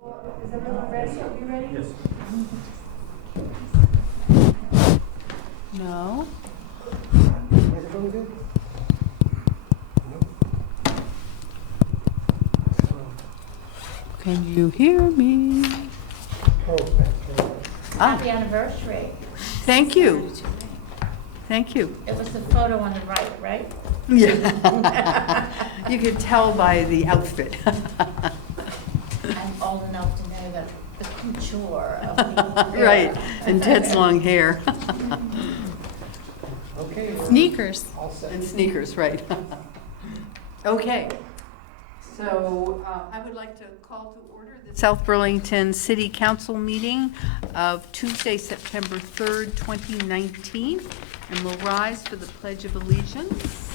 Is everyone ready? Are we ready? Yes. No. Is everyone good? Can you hear me? Oh, Happy anniversary. Thank you. Thank you. It was the photo on the right, right? Yeah. You could tell by the outfit. I'm old enough to know that the couture of the Right, and Ted's long hair. okay. Sneakers. All set. And sneakers, right. Okay, so I would like to call to order the South Burlington City Council meeting of Tuesday, September 3rd, 2019. And we'll rise for the Pledge of Allegiance.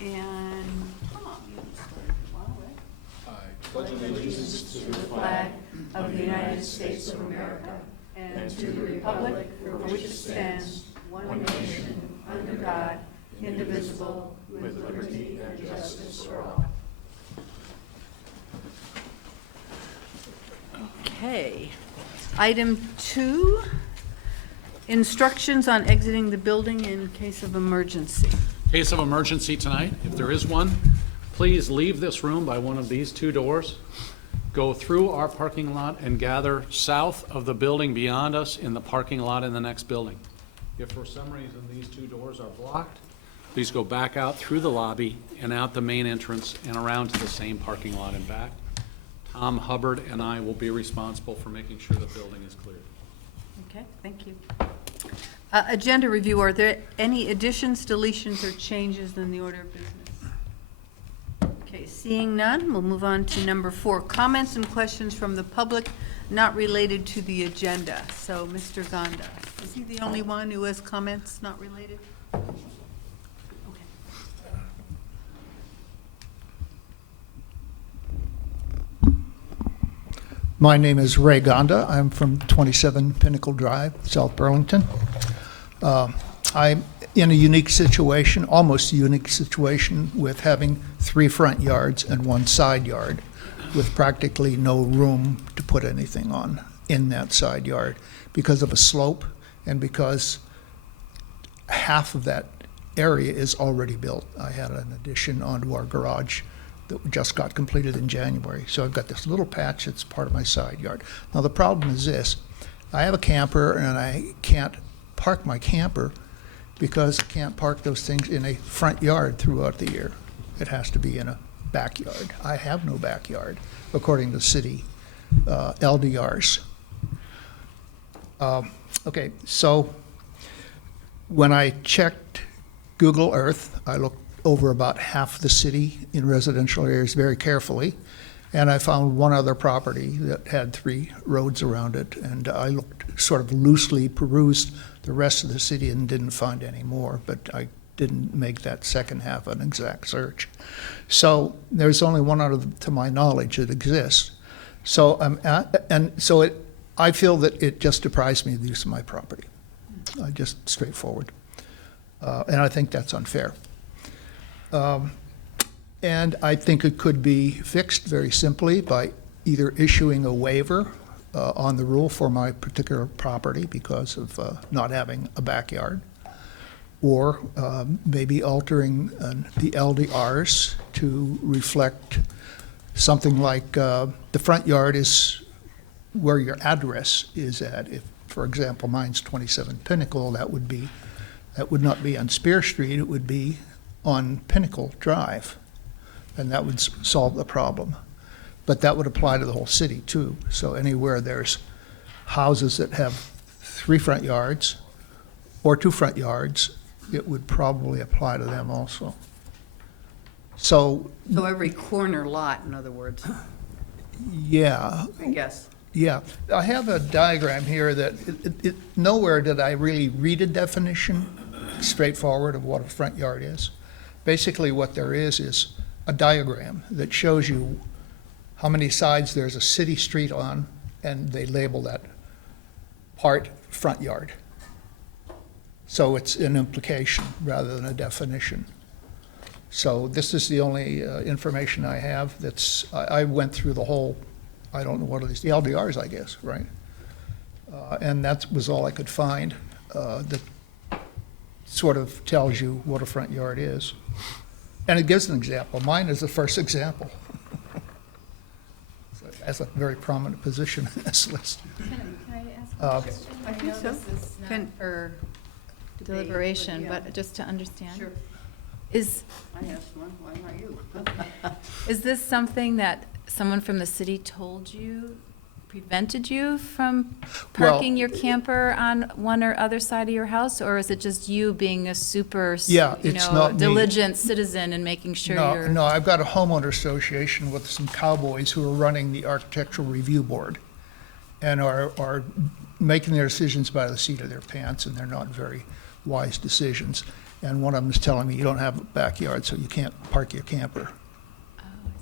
And, come on, you can start if you want, right? I pledge allegiance to the Flag of the United States of America and to the republic for which it stands, one nation, under God, indivisible, with liberty and justice for all. Okay. Item 2, instructions on exiting the building in case of emergency. Case of emergency tonight, if there is one, please leave this room by one of these two doors. Go through our parking lot and gather south of the building beyond us in the parking lot in the next building. If for some reason these two doors are blocked, please go back out through the lobby and out the main entrance and around to the same parking lot and back. Tom Hubbard and I will be responsible for making sure the building is cleared. Okay, thank you. Agenda review, are there any additions, deletions, or changes in the order of business? Okay, seeing none, we'll move on to number 4, comments and questions from the public not related to the agenda. So, Mr. Gonda, is he the only one who has comments not related? Okay. My name is Ray Gonda. I'm from 27 Pinnacle Drive, South Burlington. I'm in a unique situation, almost a unique situation, with having 3 front yards and 1 side yard, with practically no room to put anything on in that side yard because of a slope and because half of that area is already built. I had an addition onto our garage that just got completed in January. So I've got this little patch that's part of my side yard. Now the problem is this, I have a camper and I can't park my camper because I can't park those things in a front yard throughout the year. It has to be in a backyard. I have no backyard, according to city LDRs. Okay, so when I checked Google Earth, I looked over about half the city in residential areas very carefully, and I found one other property that had 3 roads around it, and I looked, sort of loosely perused the rest of the city and didn't find any more, but I didn't make that second half an exact search. So there's only one out of, to my knowledge, that exists. So I feel that it just deprives me of the use of my property. Just straightforward. And I think that's unfair. And I think it could be fixed very simply by either issuing a waiver on the rule for my particular property because of not having a backyard, or maybe altering the LDRs to reflect something like the front yard is where your address is at. If, for example, mine's 27 Pinnacle, that would not be on Spear Street, it would be on Pinnacle Drive, and that would solve the problem. But that would apply to the whole city too. So anywhere there's houses that have 3 front yards or 2 front yards, it would probably apply to them also. So every corner lot, in other words, yeah, I guess. yeah. I have a diagram here that nowhere did I really read a definition straightforward of what a front yard is. Basically what there is a diagram that shows you how many sides there's a city street on, and they label that part front yard. So it's an implication rather than a definition. So this is the only information I have. I went through the whole I don't know what it is, the LDRs, I guess, right? And that was all I could find that sort of tells you what a front yard is. And it gives an example. Mine is the first example. So it has a very prominent position in this list. Can I ask a question? I think know so. this is not Can- for Debate, deliberation, but yeah. but just to understand. Sure. Is, I asked one, why not you? is this something that someone from the city told you, prevented you from Well- parking your camper on one or other side of your house? Or is it just you being a super, Yeah, it's not me. diligent citizen and making sure No, you're? no, I've got a homeowner association with some cowboys who are running the architectural review board and are making their decisions by the seat of their pants, and they're not very wise decisions. And one of them is telling me, you don't have a backyard, so you can't park your camper. Oh, I see.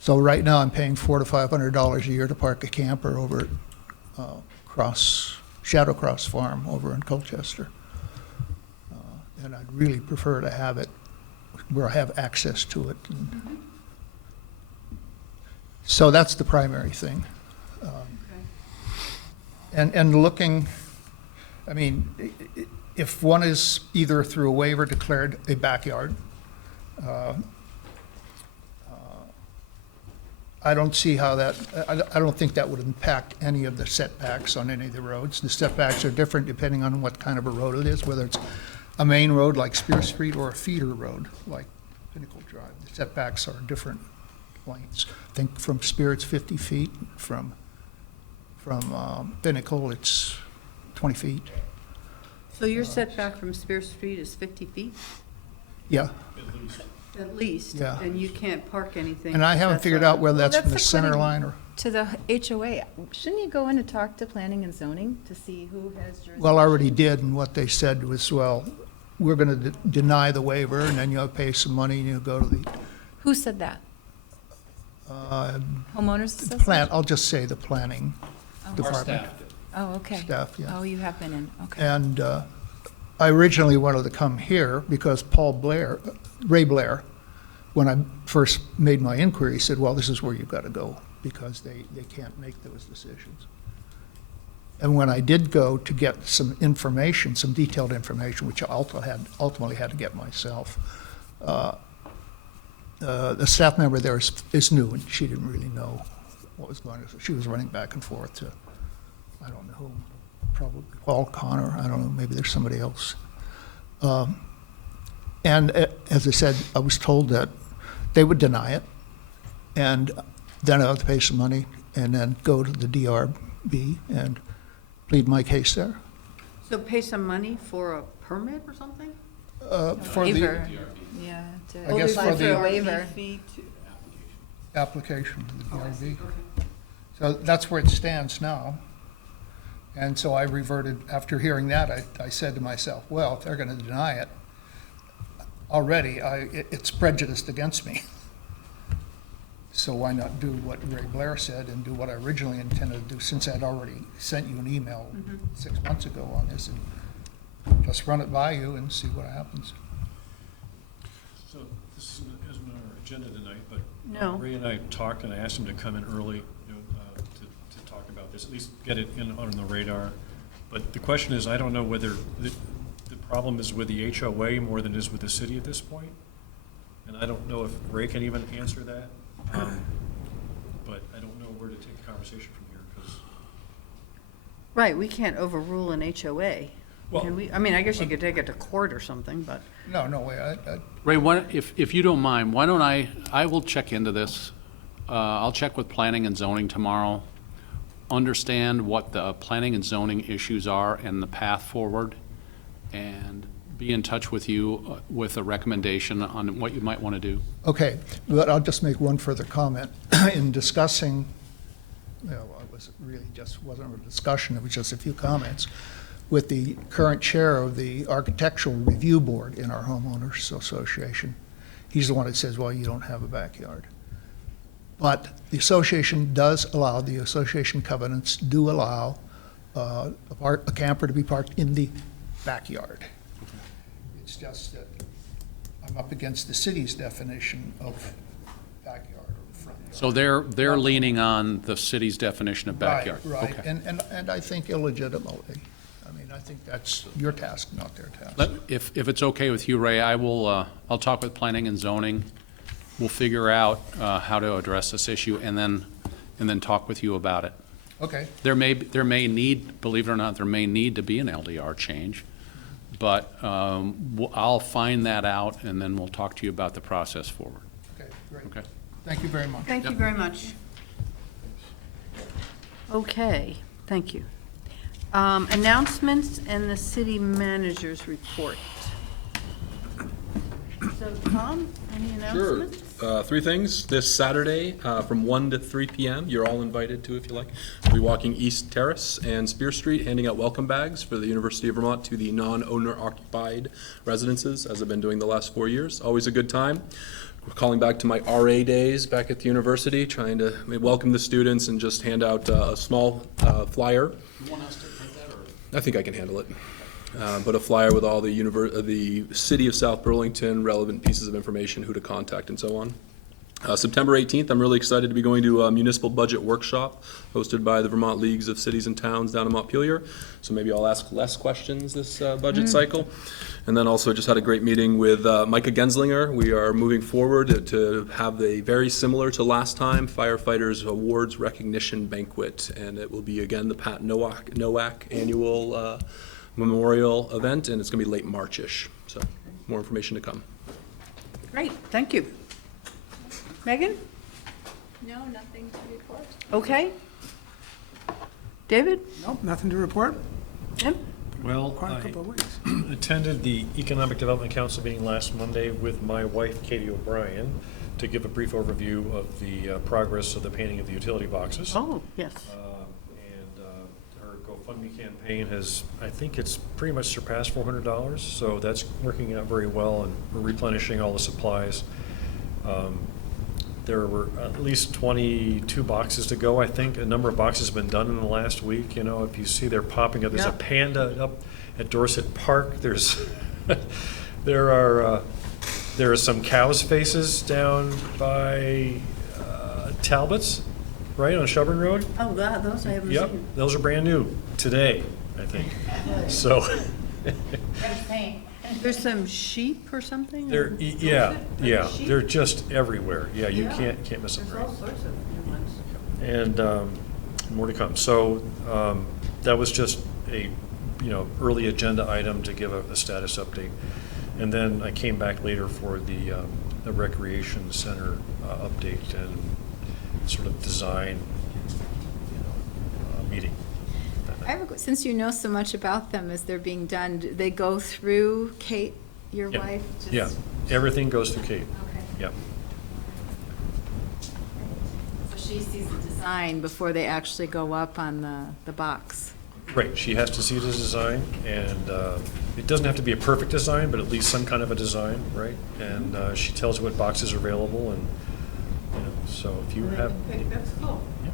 So right now, I'm paying $400 to $500 a year to park a camper over at Shadow Cross Farm over in Colchester. And I'd really prefer to have it where I have access to it. So that's the primary thing. And looking, I mean, if one is either through a waiver declared a backyard, I don't see how that, I don't think that would impact any of the setbacks on any of the roads. The setbacks are different depending on what kind of a road it is, whether it's a main road like Spear Street or a feeder road like Pinnacle Drive. The setbacks are different lengths. I think from Spear it's 50 feet, from Pinnacle it's 20 feet. So your setback from Spear Street is 50 feet? Yeah, At least? Yeah. And you can't park anything? and I haven't that's figured a- out whether that's Well, from the that's center according- line or, To the HOA, shouldn't you go in and talk to planning and zoning to see who has jurisdiction? well, I already did, and what they said was, well, we're going to deny the waiver, and then you'll pay some money, and you'll go to the Who said that? Homeowners association? I'll just say the planning Oh. Our department staff did. Oh, okay. staff, yeah. Oh, you have been in, okay. And I originally wanted to come here because Ray Blair, when I first made my inquiry, said, well, this is where you've got to go because they can't make those decisions. And when I did go to get some information, some detailed information, which I ultimately had to get myself, the staff member there is new, and she didn't really know what was going on. She was running back and forth to, I don't know whom, probably Paul Connor, I don't know, maybe there's somebody else. And as I said, I was told that they would deny it, and then I have to pay some money, and then go to the DRB and plead my case there. So pay some money for a permit or something? For the Waiver. Yeah. I guess for the- a waiver. application to the DRB. So that's where it stands now. And so I reverted, after hearing that, I said to myself, well, if they're going to deny it, already, it's prejudiced against me. So why not do what Ray Blair said and do what I originally intended to do, since I'd already sent you an email 6 months ago on this, and just run it by you and see what happens. So this isn't on our agenda tonight, but No. Ray and I talked, and I asked him to come in early, to talk about this, at least get it on the radar. But the question is, I don't know whether the problem is with the HOA more than it is with the city at this point. And I don't know if Ray can even answer that. But I don't know where to take the conversation from here, because, Right, we can't overrule an HOA. Well- Can we? I mean, I guess you could take it to court or something, but, No way, Ray, if you don't mind, why don't I will check into this. I'll check with planning and zoning tomorrow, understand what the planning and zoning issues are and the path forward, and be in touch with you with a recommendation on what you might want to do. Okay, but I'll just make one further comment. In discussing, it was really just wasn't a discussion, it was just a few comments, with the current chair of the Architectural Review Board in our homeowners association. He's the one that says, well, you don't have a backyard. But the association does allow, the association covenants do allow a camper to be parked in the backyard. It's just that I'm up against the city's definition of backyard or front So they're leaning on the city's definition of backyard? Right, Okay. and I think illegitimately. I mean, I think that's your task, not their task. If it's okay with you, Ray, I'll talk with planning and zoning. We'll figure out how to address this issue and then talk with you about it. Okay, There may need, believe it or not, there may need to be an LDR change, but I'll find that out and then we'll talk to you about the process forward. okay, great. Okay? Thank you very much. Thank you Yep. very much. Okay, thank you. Announcements and the city manager's report. So, Tom, any Sure. announcements? Three things. This Saturday, from 1 to 3 p.m., you're all invited to, if you like. We'll be walking East Terrace and Spear Street, handing out welcome bags for the University of Vermont to the non-owner occupied residences, as I've been doing the last 4 years. Always a good time. We're calling back to my RA days back at the university, trying to welcome the students and just hand out a small flyer. You want us to print that, or? I think I can handle it. But a flyer with all the City of South Burlington relevant pieces of information, who to contact and so on. September 18th, I'm really excited to be going to a municipal budget workshop hosted by the Vermont Leagues of Cities and Towns down in Montpelier. So maybe I'll ask less questions this budget cycle. And then also just had a great meeting with Micah Genslinger. We are moving forward to have a very similar to last time firefighters awards recognition banquet. And it will be again the Pat Nowak annual memorial event, and it's going to be late March-ish. So more information to come. Great, thank you. Megan? No, nothing to report. Okay. David? Nope, nothing to report. Jim? Well, Quite a I couple of weeks. attended the Economic Development Council meeting last Monday with my wife, Katie O'Brien, to give a brief overview of the progress of the painting of the utility boxes. Oh, yes. And our GoFundMe campaign has, I think it's pretty much surpassed $400, so that's working out very well, and we're replenishing all the supplies. There were at least 22 boxes to go, I think. A number of boxes have been done in the last week. You know, if you see they're popping up, there's a Yeah. panda up at Dorset Park. There's, there are some cows' faces down by Talbot's, right, on Shelburne Road. Oh, God, those I haven't Yep, seen. those are brand new today, I think. So, Everything. There's some sheep or something? they're, on yeah, Dorset? yeah, Sheep? they're just everywhere. Yeah, you Yeah. can't miss them. There's right? all sorts of new ones. And more to come. So that was just a, early agenda item to give a status update. And then I came back later for the recreation center update and sort of design, meeting. I have since you know so much about them as they're being done, do they go through Kate, your Yeah. wife? Yeah, everything goes through Kate. Okay. Yep. So she sees the design before they actually go up on the box. Right, she has to see the design, and it doesn't have to be a perfect design, but at least some kind of a design, right? And she tells you what boxes are available, and, so if you have. That's cool. Yeah.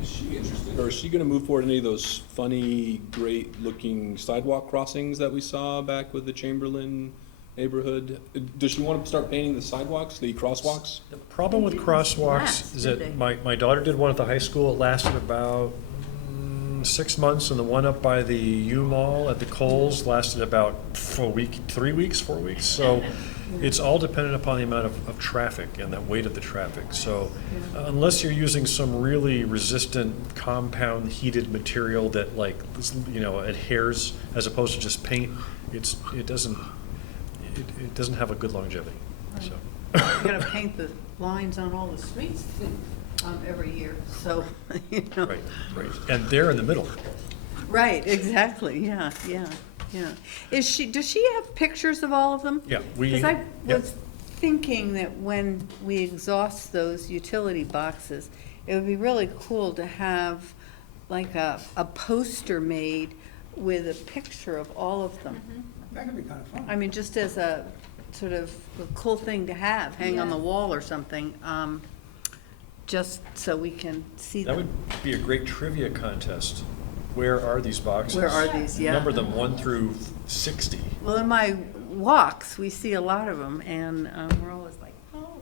Is she interested, or is she going to move forward any of those funny, great-looking sidewalk crossings that we saw back with the Chamberlain neighborhood? Does she want to start painting the sidewalks, the crosswalks? The problem with crosswalks last, is did that they? my daughter did one at the high school. It lasted about 6 months, and the one up by the U Mall at the Coles lasted about 4 weeks. So it's all dependent upon the amount of traffic and the weight of the traffic. So unless you're using some really resistant compound heated material that adheres as opposed to just paint, it doesn't have a good longevity. So. You're gonna paint the lines on all the streets every year, so, Right. And they're in the middle. Right, exactly, yeah. Does she have pictures of all of them? Yeah, Because I yep. was thinking that when we exhaust those utility boxes, it would be really cool to have like a poster made with a picture of all of them. That could be kind of fun. I mean, just as a sort of a cool thing to have, hang on the wall or something, just so we can see That them. would be a great trivia contest. Where are these boxes? Where are these, yeah. Number them 1 through 60. Well, in my walks, we see a lot of them, and we're always like, oh.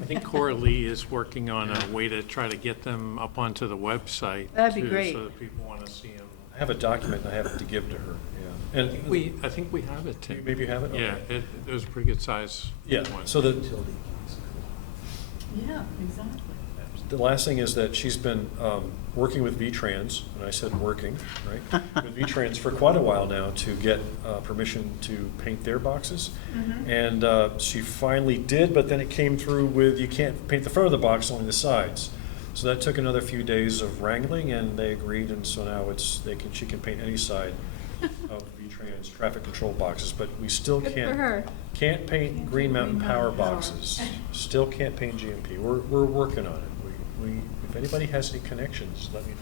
I think Cora Lee is working on a way to try to get them up onto the website. That'd be too, great. So that people want to see them. I have a document I have to give to her, yeah. And I think we have it, Tim. maybe you have it? Yeah, Okay. it was a pretty good size. Yeah, one. so the Yeah, exactly. last thing is that she's been working with V-Trans, and I said working, right? With V-Trans for quite a while now to get permission to paint their boxes. And she finally did, but then it came through with, you can't paint the front of the box, only the sides. So that took another few days of wrangling, and they agreed, and so now she can paint any side of V-Trans traffic control boxes, but we still can't paint Green Mountain Power boxes. Still can't paint GMP. We're working on it. If anybody has any connections, let me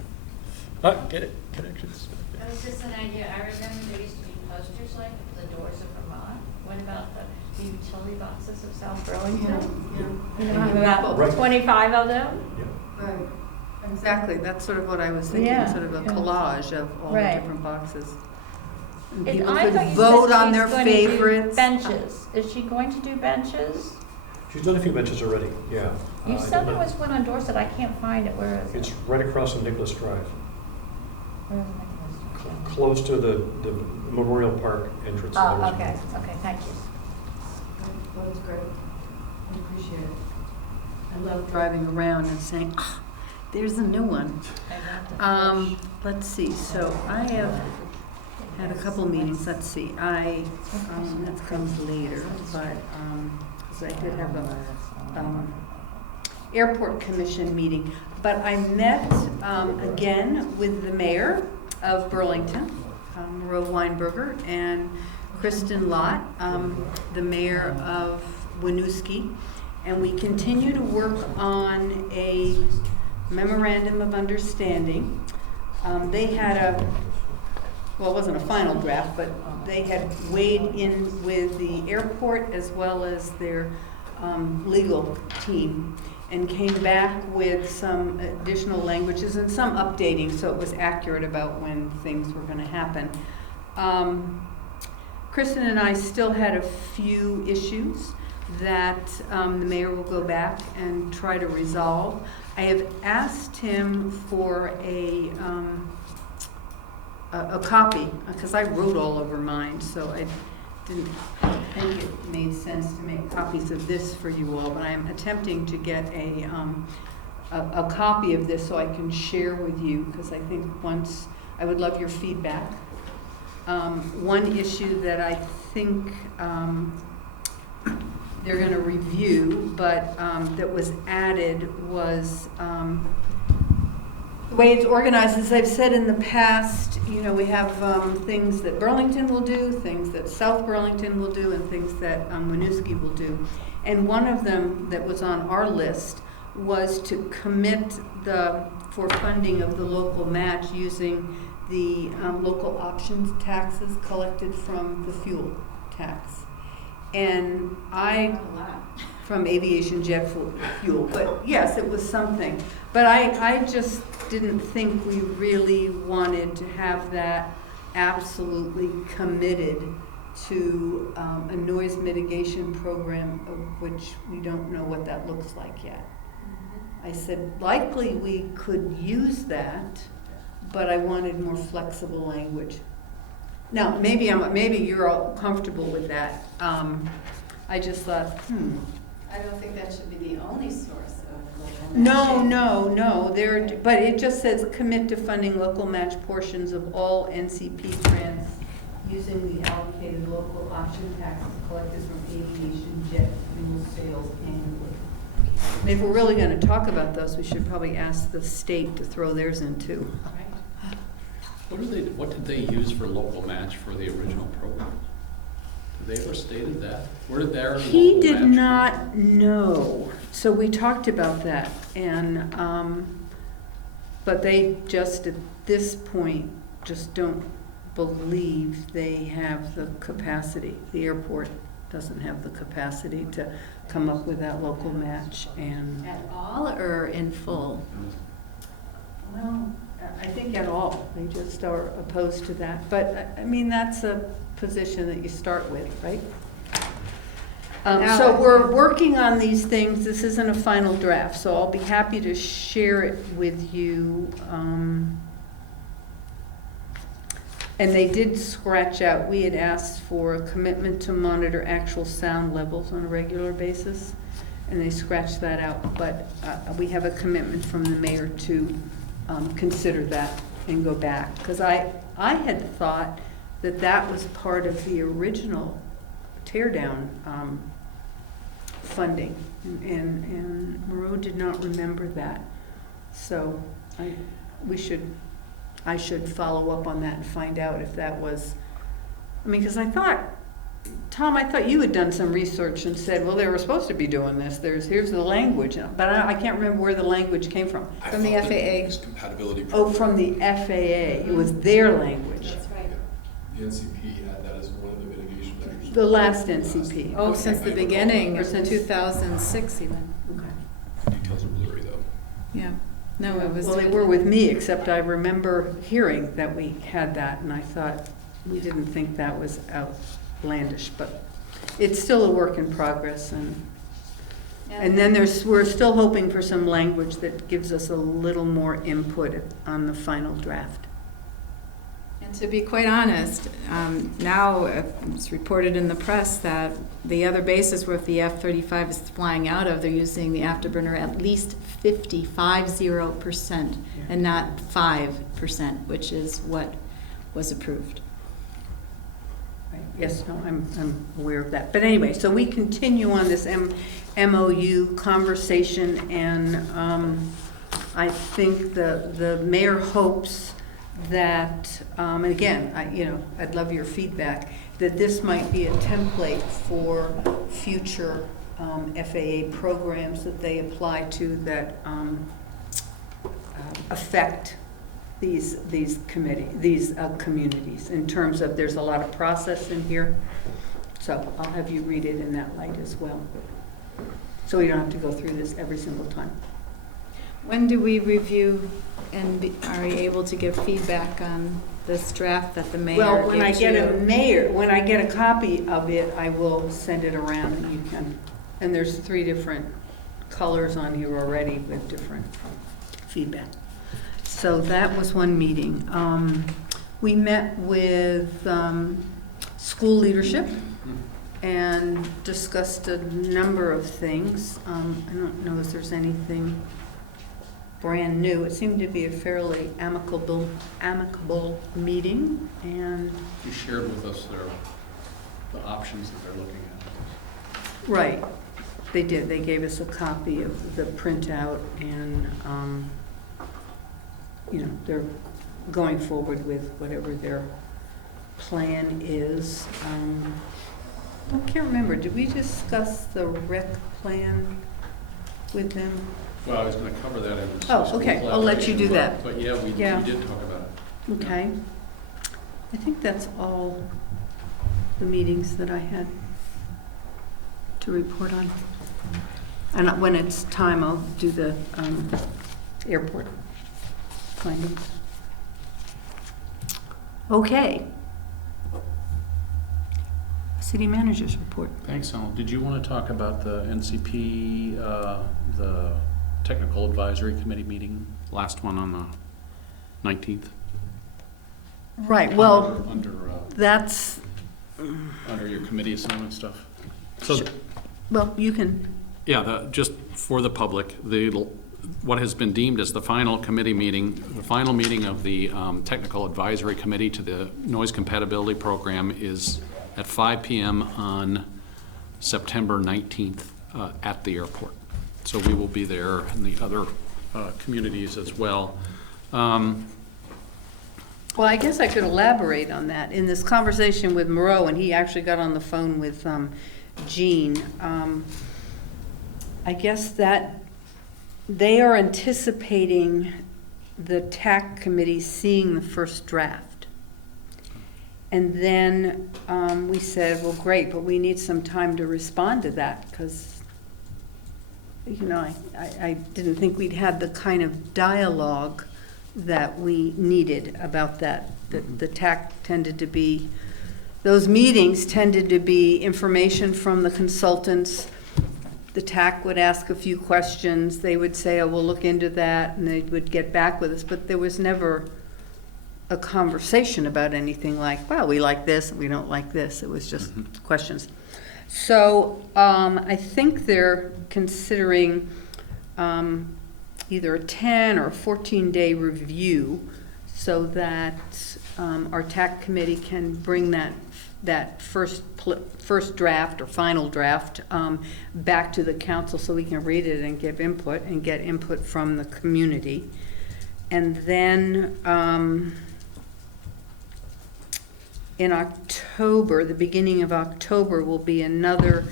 know. Get it, connections. That was just an idea. I remember there used to be posters like the doors of Vermont. What about the utility boxes of South Burlington? You know, about Right. 25 of them? Yeah. Right. Exactly, that's sort of what I was thinking, Yeah, sort of a yeah. collage of all the Right. different boxes. And I people thought could you vote said on she's their going to do favorites. benches. Is she going to do benches? She's done a few benches already, yeah. You I said don't there know. was one on Dorset. I can't find it. Where is it? It's right across from Nicholas Drive, Where is it? close to the Memorial Park entrance. Oh, There's- okay. Okay, thank you. That was great. I appreciate it. I love driving around and saying, ah, there's a new one. Let's see, so I have had a couple meetings, let's see, that comes later, but, because I did have a, airport commission meeting. But I met, again with the mayor of Burlington, Moreau Weinberger, and Kristen Lott, the mayor of Winooski, and we continue to work on a memorandum of understanding. They had well, it wasn't a final draft, but they had weighed in with the airport as well as their legal team and came back with some additional languages and some updating so it was accurate about when things were going to happen. Kristen and I still had a few issues that the mayor will go back and try to resolve. I have asked him for a copy, because I wrote all over mine, so I didn't think it made sense to make copies of this for you all, but I'm attempting to get a copy of this so I can share with you, because I think I would love your feedback. One issue that I think they're going to review, but that was added was the way it's organized. As I've said in the past, we have things that Burlington will do, things that South Burlington will do, and things that Winooski will do. And one of them that was on our list was to commit for funding of the local match using the local options taxes collected from the fuel tax. And from aviation jet fuel, but yes, it was something. But I just didn't think we really wanted to have that absolutely committed to a noise mitigation program of which we don't know what that looks like yet. I said, likely we could use that, but I wanted more flexible language. Now, maybe you're all comfortable with that. I just thought, I don't think that should be the only source of local matching. No, but it just says commit to funding local match portions of all NCP grants using the allocated local option taxes collected from aviation jet fuel sales annually. And if we're really going to talk about those, we should probably ask the state to throw theirs in too. What did they use for local match for the original program? Did they ever stated that? Where did their He local did match not know, so we talked about that, and but they just at this point just don't believe they have the capacity. The airport doesn't have the capacity to come up with that local match, and At all or in full? well, I think at all. They just are opposed to that. But I mean, that's a position that you start with, right? So we're working on these things. This isn't a final draft, so I'll be happy to share it with you. And they did scratch out, we had asked for a commitment to monitor actual sound levels on a regular basis, and they scratched that out. But we have a commitment from the mayor to consider that and go back. Because I had thought that that was part of the original tear down funding, and Moreau did not remember that. So I should follow up on that and find out if that was, I mean, because I thought, Tom, I thought you had done some research and said, well, they were supposed to be doing this, here's the language, but I can't remember where the language came from. From the FAA. Compatibility. Oh, from the FAA, it was their language, That's right. The NCP had that as one of the mitigation measures. the last NCP. Oh, Okay. since the beginning, Or or since- since 2006 even. Okay. Details are blurry though. Yeah. No, it was. Well, they were with me, except I remember hearing that we had that, and I thought, we didn't think that was outlandish, but it's still a work in progress, and then we're still hoping for some language that gives us a little more input on the final draft. And to be quite honest, now it's reported in the press that the other bases where if the F-35 is flying out of, they're using the afterburner at least 50% and not 5%, which is what was approved. Right. Yes, no, I'm aware of that. But anyway, so we continue on this MOU conversation, and I think the mayor hopes that, and again, I'd love your feedback, that this might be a template for future FAA programs that they apply to that affect these communities, in terms of, there's a lot of process in here. So I'll have you read it in that light as well, so we don't have to go through this every single time. When do we review and are you able to give feedback on this draft that the mayor gives you? Well, when I get a copy of it, I will send it around, and you can, and there's 3 different colors on here already with different feedback. So that was one meeting. We met with school leadership and discussed a number of things. I don't know if there's anything brand new. It seemed to be a fairly amicable meeting, and You shared with us the options that they're looking at. right, they did. They gave us a copy of the printout, and they're going forward with whatever their plan is. I can't remember. Did we discuss the rec plan with them? Well, I was going to cover that in the Oh, school okay. I'll let you do collaboration, that. But yeah, we Yeah. did talk about it. Okay. I think that's all the meetings that I had to report on. And when it's time, I'll do the airport findings. Okay. City managers report. Thanks, Al. Did you want to talk about the NCP, the Technical Advisory Committee meeting, last one on the 19th? Right, well, Under that's, your committee assignment stuff. So, well, you can, yeah, just for the public, what has been deemed as the final committee meeting, the final meeting of the Technical Advisory Committee to the Noise Compatibility Program is at 5 p.m. on September 19th at the airport. So we will be there, and the other communities as well. well, I guess I could elaborate on that. In this conversation with Moreau, and he actually got on the phone with Jean, I guess that they are anticipating the TAC committee seeing the first draft. And then we said, well, great, but we need some time to respond to that, because I didn't think we'd had the kind of dialogue that we needed about that. The TAC tended to be those meetings tended to be information from the consultants. The TAC would ask a few questions, they would say, oh, we'll look into that, and they would get back with us, but there was never a conversation about anything like, well, we like this, we don't like this. It was just questions. So I think they're considering either a 10 or 14-day review so that our TAC committee can bring that first draft or final draft back to the council so we can read it and give input and get input from the community. And then in October, the beginning of October, will be another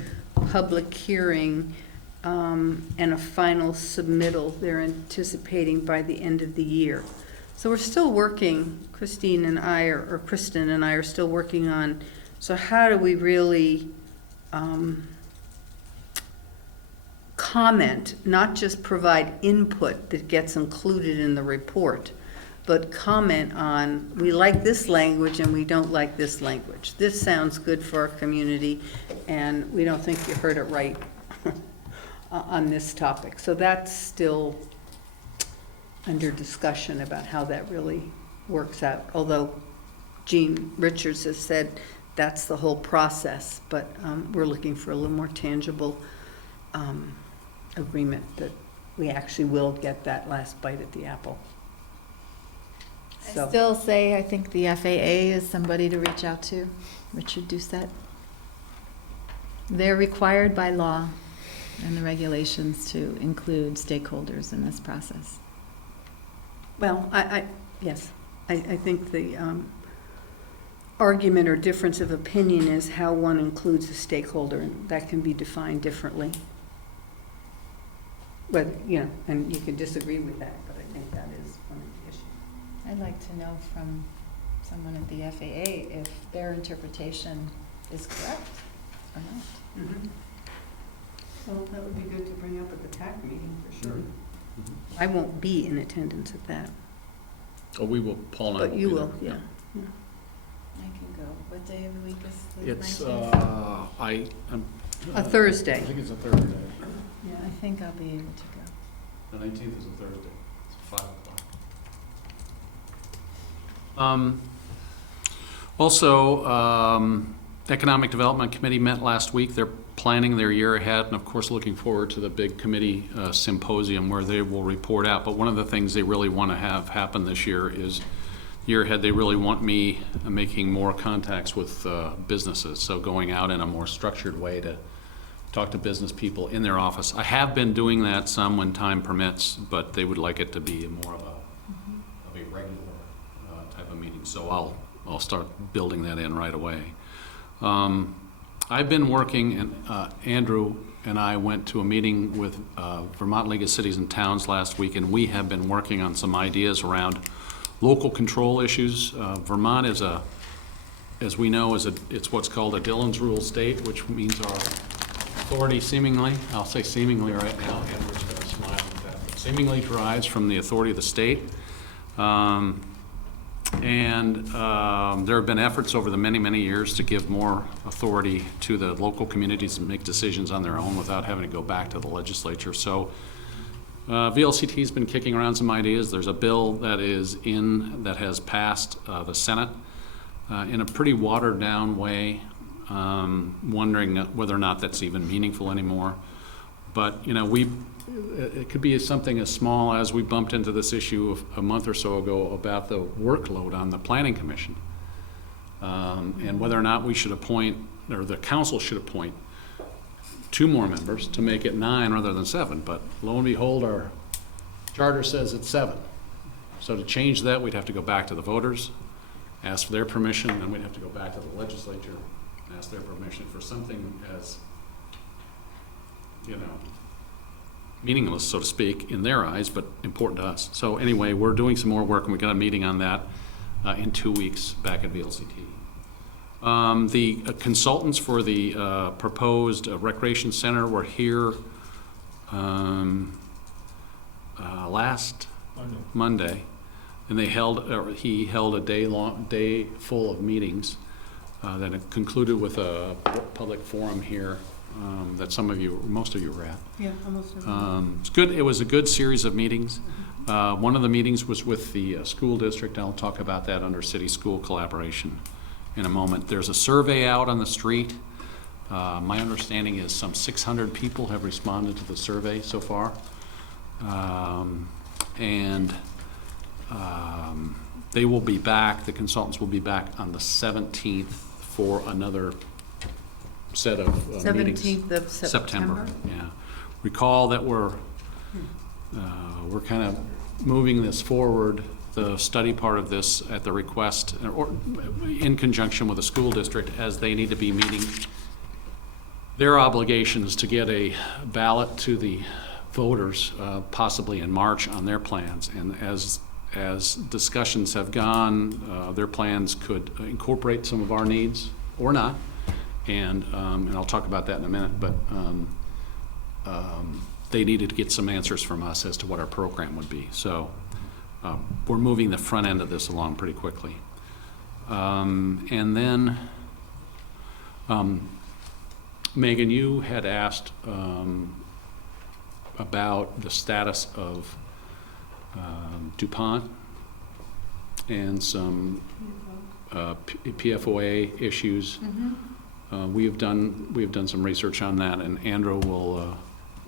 public hearing and a final submittal they're anticipating by the end of the year. So we're still working, Kristen and I are still working on, so how do we really comment, not just provide input that gets included in the report, but comment on, we like this language and we don't like this language. This sounds good for our community, and we don't think you heard it right on this topic. So that's still under discussion about how that really works out. Although Jean Richards has said that's the whole process, but we're looking for a little more tangible agreement that we actually will get that last bite at the apple. I still say I think the FAA is somebody to reach out to, Richard Doucette. They're required by law and the regulations to include stakeholders in this process. Well, yes, I think the argument or difference of opinion is how one includes a stakeholder, and that can be defined differently. But, and you can disagree with that, but I think that is one of the issues. I'd like to know from someone at the FAA if their interpretation is correct or not. Mm-hmm. Well, that would be good to bring up at the TAC meeting for sure. I won't be in attendance at that. Oh, we will, Paul and I will But be you there. will, yeah. I can go. What day of the week is the It's, 19th? A Thursday. I think it's a Thursday. Yeah, I think I'll be able to go. The 19th is a Thursday. It's 5 o'clock. Also, Economic Development Committee met last week. They're planning their year ahead and, of course, looking forward to the big committee symposium where they will report out. But one of the things they really want to have happen this year is, year ahead, they really want me making more contacts with businesses. So going out in a more structured way to talk to business people in their office. I have been doing that some when time permits, but they would like it to be more of a regular type of meeting. So I'll start building that in right away. I've been working, and Andrew and I went to a meeting with Vermont League of Cities and Towns last week, and we have been working on some ideas around local control issues. Vermont is as we know, it's what's called a Dillon's Rule state, which means our authority seemingly, I'll say seemingly right now, Andrew's going to smile at that, but seemingly derives from the authority of the state. There have been efforts over the many, many years to give more authority to the local communities to make decisions on their own without having to go back to the legislature. So VLCT's been kicking around some ideas. There's a bill that has passed the Senate in a pretty watered down way, wondering whether or not that's even meaningful anymore. But, it could be something as small as we bumped into this issue a month or so ago about the workload on the Planning Commission. And whether or not we should appoint, or the council should appoint 2 more members to make it 9 rather than 7. But lo and behold, our charter says it's 7. So to change that, we'd have to go back to the voters, ask for their permission, and we'd have to go back to the legislature and ask their permission for something as, meaningless, so to speak, in their eyes, but important to us. So anyway, we're doing some more work, and we've got a meeting on that in 2 weeks back at VLCT. The consultants for the proposed recreation center were here last Monday, and he held a day full of meetings. Then it concluded with a public forum here that most of you were at. Yeah, almost. It's good. It was a good series of meetings. One of the meetings was with the school district. I'll talk about that under city-school collaboration in a moment. There's a survey out on the street. My understanding is some 600 people have responded to the survey so far. They will be back, the consultants will be back on the 17th for another set of meetings. 17th of September? Yeah. Recall that we're kind of moving this forward, the study part of this at the request, or in conjunction with the school district, as they need to be meeting their obligations to get a ballot to the voters, possibly in March, on their plans. And as discussions have gone, their plans could incorporate some of our needs or not. And I'll talk about that in a minute, but they needed to get some answers from us as to what our program would be. So we're moving the front end of this along pretty quickly. And then, Megan, you had asked about the status of DuPont and some PFOA issues. Mm-hmm. We have done some research on that, and Andrew will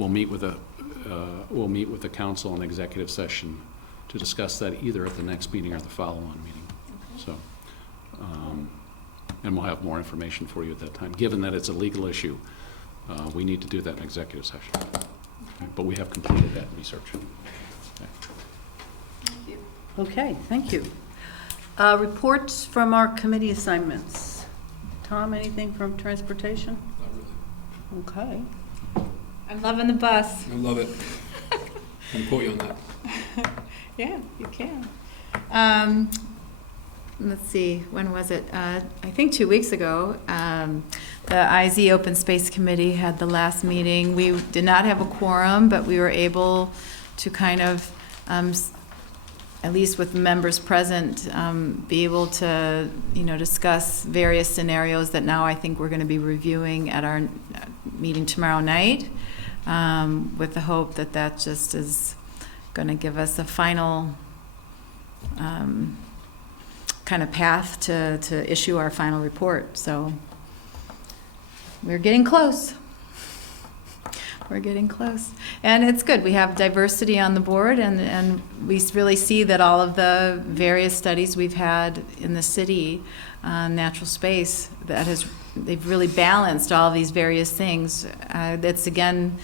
meet with the council in executive session to discuss that either at the next meeting or the follow-on meeting. Okay. So, and we'll have more information for you at that time. Given that it's a legal issue, we need to do that in executive session. Okay. But we have completed that research. Okay. Okay, thank you. Reports from our committee assignments. Tom, anything from transportation? Not really. Okay. I'm loving the bus. I love it. I'll quote you on that. Yeah, you can. Let's see, when was it? I think 2 weeks ago, the IZ Open Space Committee had the last meeting. We did not have a quorum, but we were able to kind of, at least with members present, be able to, discuss various scenarios that now I think we're going to be reviewing at our meeting tomorrow night, with the hope that that just is going to give us a final kind of path to issue our final report. So we're getting close. We're getting close. And it's good. We have diversity on the board, and we really see that all of the various studies we've had in the city on natural space, they've really balanced all these various things. That's, again,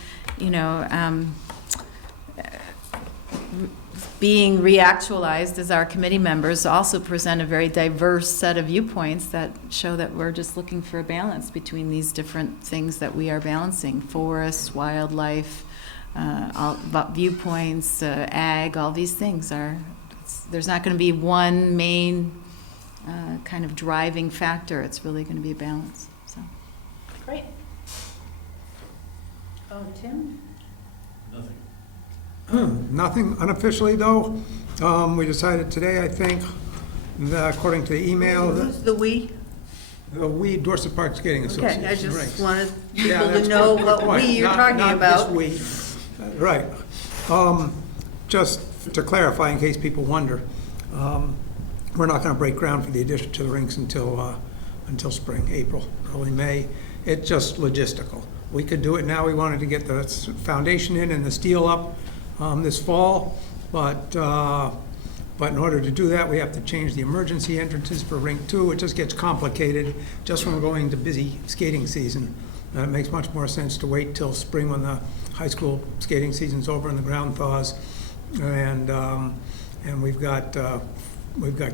being reactualized as our committee members also present a very diverse set of viewpoints that show that we're just looking for a balance between these different things that we are balancing: forests, wildlife, all viewpoints, ag. All these things there's not going to be one main kind of driving factor. It's really going to be a balance. So Great. Oh, Tim? Nothing unofficially, though. We decided today, I think, that according to the email, Who's the we? we, Dorset Park Skating Association. Okay, I just right. wanted Yeah, people to that's know good what point. we you're Not- talking not about. this we. Right. Just to clarify, in case people wonder, we're not going to break ground for the addition to the rinks until spring, April, early May. It's just logistical. We could do it now. We wanted to get the foundation in and the steel up this fall, but in order to do that, we have to change the emergency entrances for Rink 2. It just gets complicated just from going to busy skating season. It makes much more sense to wait till spring when the high school skating season's over and the ground thaws, and we've got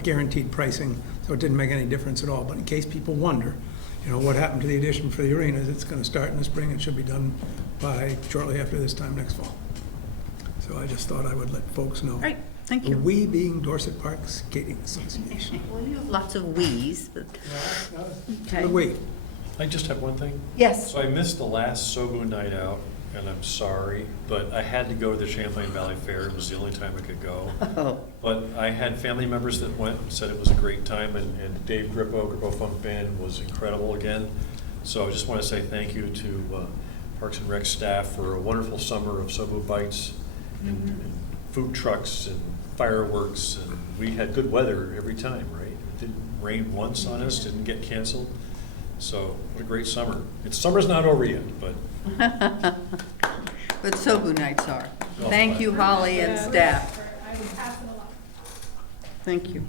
guaranteed pricing, so it didn't make any difference at all. But in case people wonder, what happened to the addition for the arenas, it's going to start in the spring and should be done by shortly after this time next fall. So I just thought I would let folks know. Great, thank you. We being Dorset Park Skating Association. Well, you have lots of we's, but, okay. The we. I just have one thing. Yes. So I missed the last Sobu night out, and I'm sorry, but I had to go to the Champlain Valley Fair. It was the only time I could go. Oh, But I had family members that went and said it was a great time, and Dave Grippo Funk Band was incredible again. So I just want to say thank you to Parks and Rec staff for a wonderful summer of Sobo Bites and food trucks and fireworks, and we had good weather every time, right? It didn't rain once on us, didn't get canceled. So what a great summer. Summer's not over yet, but but Sobu nights are. Oh, Thank you, Holly and staff. I would pass it along. Thank you.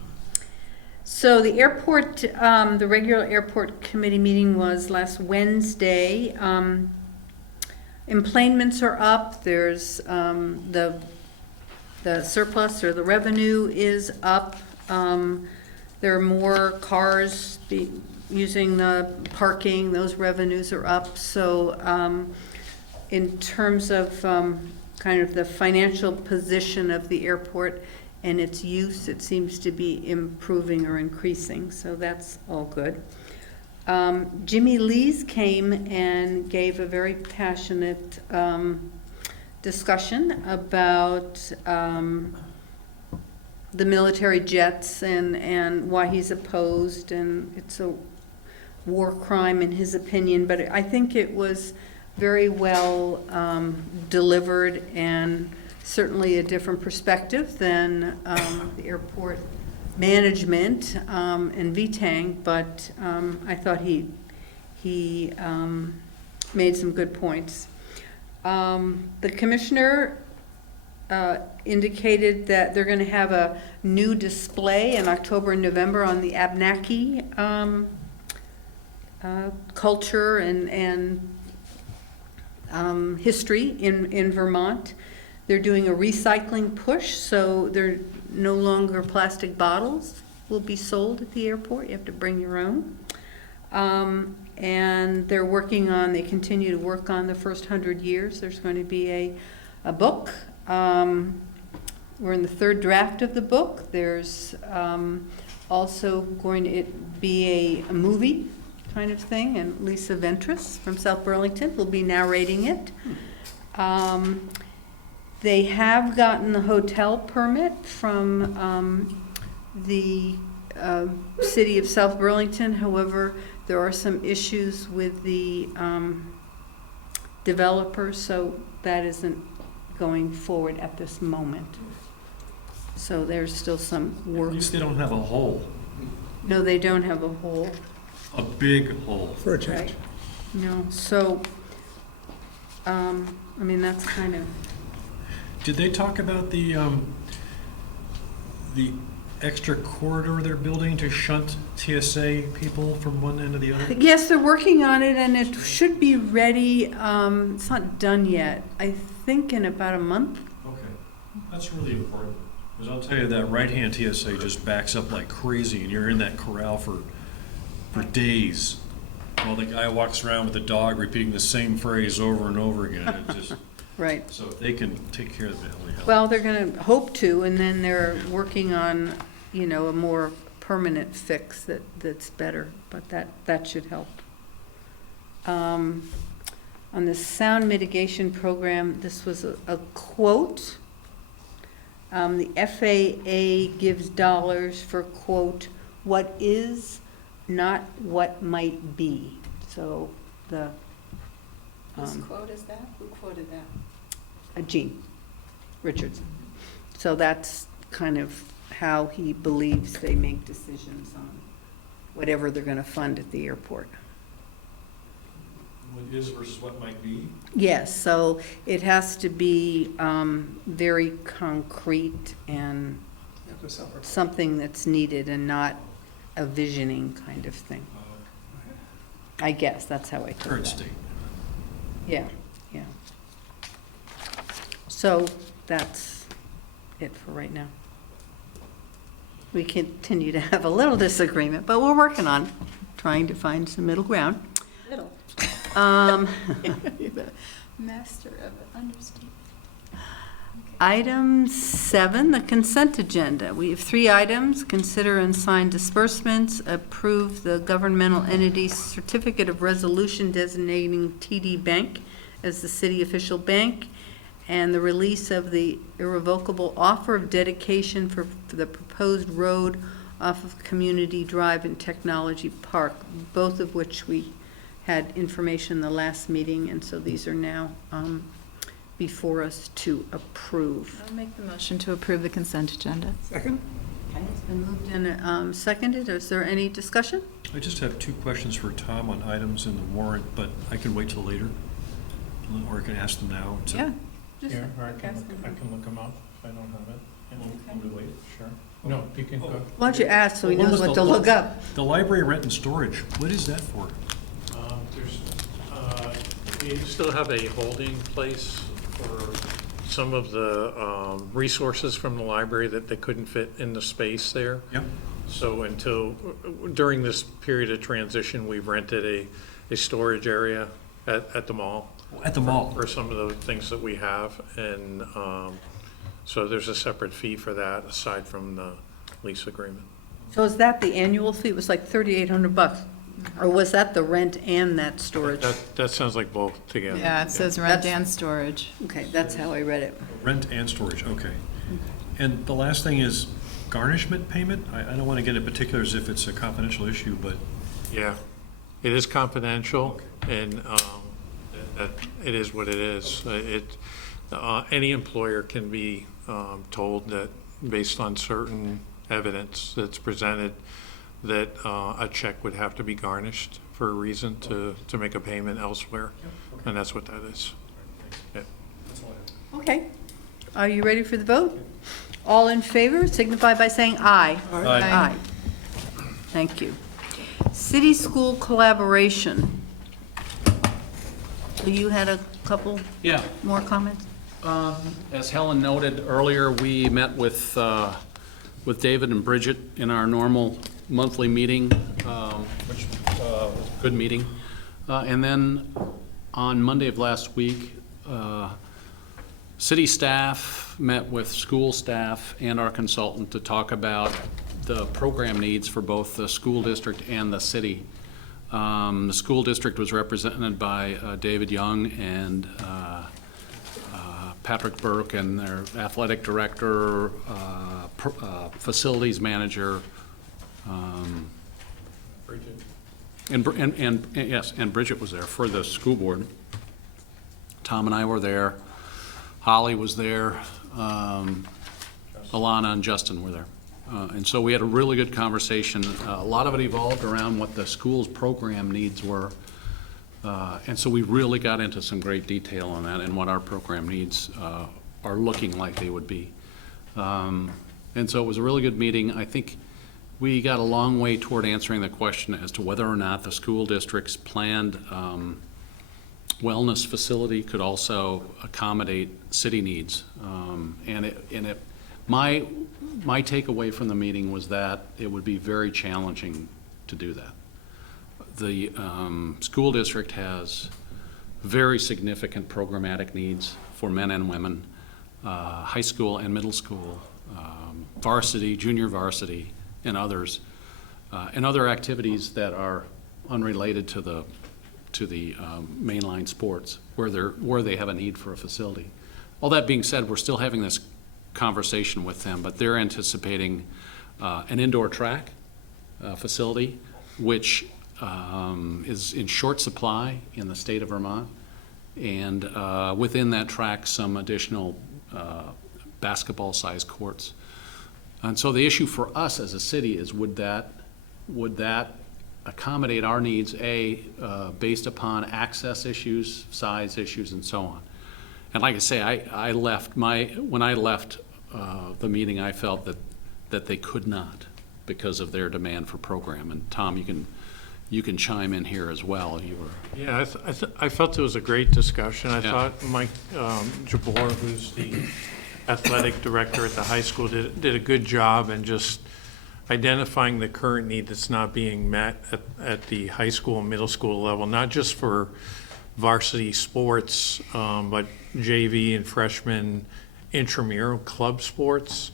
So the airport, the regular airport committee meeting was last Wednesday. Emplanements are up. There's the surplus or the revenue is up. There are more cars using the parking. Those revenues are up. So in terms of kind of the financial position of the airport and its use, it seems to be improving or increasing. So that's all good. Jimmy Lees came and gave a very passionate discussion about the military jets and why he's opposed, and it's a war crime in his opinion, but I think it was very well delivered and certainly a different perspective than the airport management and VTANG, but I thought he made some good points. The commissioner indicated that they're going to have a new display in October and November on the Abenaki culture and history in Vermont. They're doing a recycling push, so they're no longer plastic bottles will be sold at the airport. You have to bring your own. And they're they continue to work on the first 100 years. There's going to be a book. We're in the third draft of the book. There's also going to be a movie kind of thing, and Lisa Ventris from South Burlington will be narrating it. They have gotten the hotel permit from the city of South Burlington. However, there are some issues with the developers, so that isn't going forward at this moment. So there's still some work. at least they don't have a hole, No, they don't have a hole. a big hole. For a change. Right. No, so, I mean, that's kind of, Did they talk about the extra corridor they're building to shunt TSA people from one end to the other? yes, they're working on it, and it should be ready, it's not done yet, I think in about a month. Okay, that's really important. Because I'll tell you, that right-hand TSA just backs up like crazy, and you're in that corral for days. While the guy walks around with the dog repeating the same phrase over and over again. It just, Right. so if they can take care of it, it'll help. Well, they're gonna hope to, and then they're working on, a more permanent fix that's better, but that should help. On the sound mitigation program, this was a quote. The FAA gives dollars for, quote, what is, not what might be. So the, Whose quote is that? Who quoted that? Gene Richardson. So that's kind of how he believes they make decisions on whatever they're going to fund at the airport. What is versus what might be? Yes, so it has to be very concrete and something that's needed and not a visioning kind of thing. I guess, that's how I took Current that. state. Yeah. So that's it for right now. We continue to have a little disagreement, but we're working on trying to find some middle ground. Little. Master of understatement. Item 7, the consent agenda. We have 3 items: consider and sign disbursements, approve the governmental entity's certificate of resolution designating TD Bank as the city official bank, and the release of the irrevocable offer of dedication for the proposed road off of Community Drive and Technology Park, both of which we had information in the last meeting, and so these are now before us to approve. I'll make the motion to approve the consent agenda. Second? Okay, it's been moved and seconded. Is there any discussion? I just have two questions for Tom on items in the warrant, but I can wait till later, or I can ask them now. So- Yeah. Just Here, I ask can them. look them up if I don't have it. Will we wait? Sure. No, you can go. Why don't you ask so he What knows was what the to look up? The library rent and storage, what is that for? We still have a holding place for some of the resources from the library that they couldn't fit in the space there. Yep. So during this period of transition, we've rented a storage area at the mall. At the mall? For some of the things that we have, and so there's a separate fee for that aside from the lease agreement. So is that the annual fee? It was like $3,800, or was that the rent and that storage? That sounds like both together. Yeah, it says rent That's- and storage. Okay, that's how I read it. Rent and storage, okay. And the last thing is garnishment payment? I don't want to get into particulars if it's a confidential issue, but Yeah, it is confidential, and that it is what it is. Any employer can be told that, based on certain evidence that's presented, that a check would have to be garnished for a reason to make a payment elsewhere, and that's what that is. Yeah. Okay. Are you ready for the vote? All in favor signify by saying aye. Aye. Thank you. City-school collaboration. So you had a couple Yeah. more comments? As Helen noted earlier, we met with David and Bridget in our normal monthly meeting, which was a good meeting. And then on Monday of last week, city staff met with school staff and our consultant to talk about the program needs for both the school district and the city. The school district was represented by David Young and Patrick Burke, and their athletic director, facilities manager, and yes, and Bridget was there for the school board. Tom and I were there. Holly was there. Alana and Justin were there. And so we had a really good conversation. A lot of it evolved around what the school's program needs were. And so we really got into some great detail on that and what our program needs are looking like they would be. And so it was a really good meeting. I think we got a long way toward answering the question as to whether or not the school district's planned wellness facility could also accommodate city needs. My takeaway from the meeting was that it would be very challenging to do that. The school district has very significant programmatic needs for men and women, high school and middle school, varsity, junior varsity, and others, and other activities that are unrelated to the mainline sports where they have a need for a facility. All that being said, we're still having this conversation with them, but they're anticipating an indoor track facility, which is in short supply in the state of Vermont, and within that track, some additional basketball-sized courts. And so the issue for us as a city is would that accommodate our needs, based upon access issues, size issues, and so on. And like I say, when I left the meeting, I felt that they could not because of their demand for program. And Tom, you can chime in here as well. You were. Yeah, I felt it was a great discussion. I Yeah. thought Mike Jabor, who's the athletic director at the high school, did a good job in just identifying the current need that's not being met at the high school and middle school level, not just for varsity sports, but JV and freshman intramural club sports,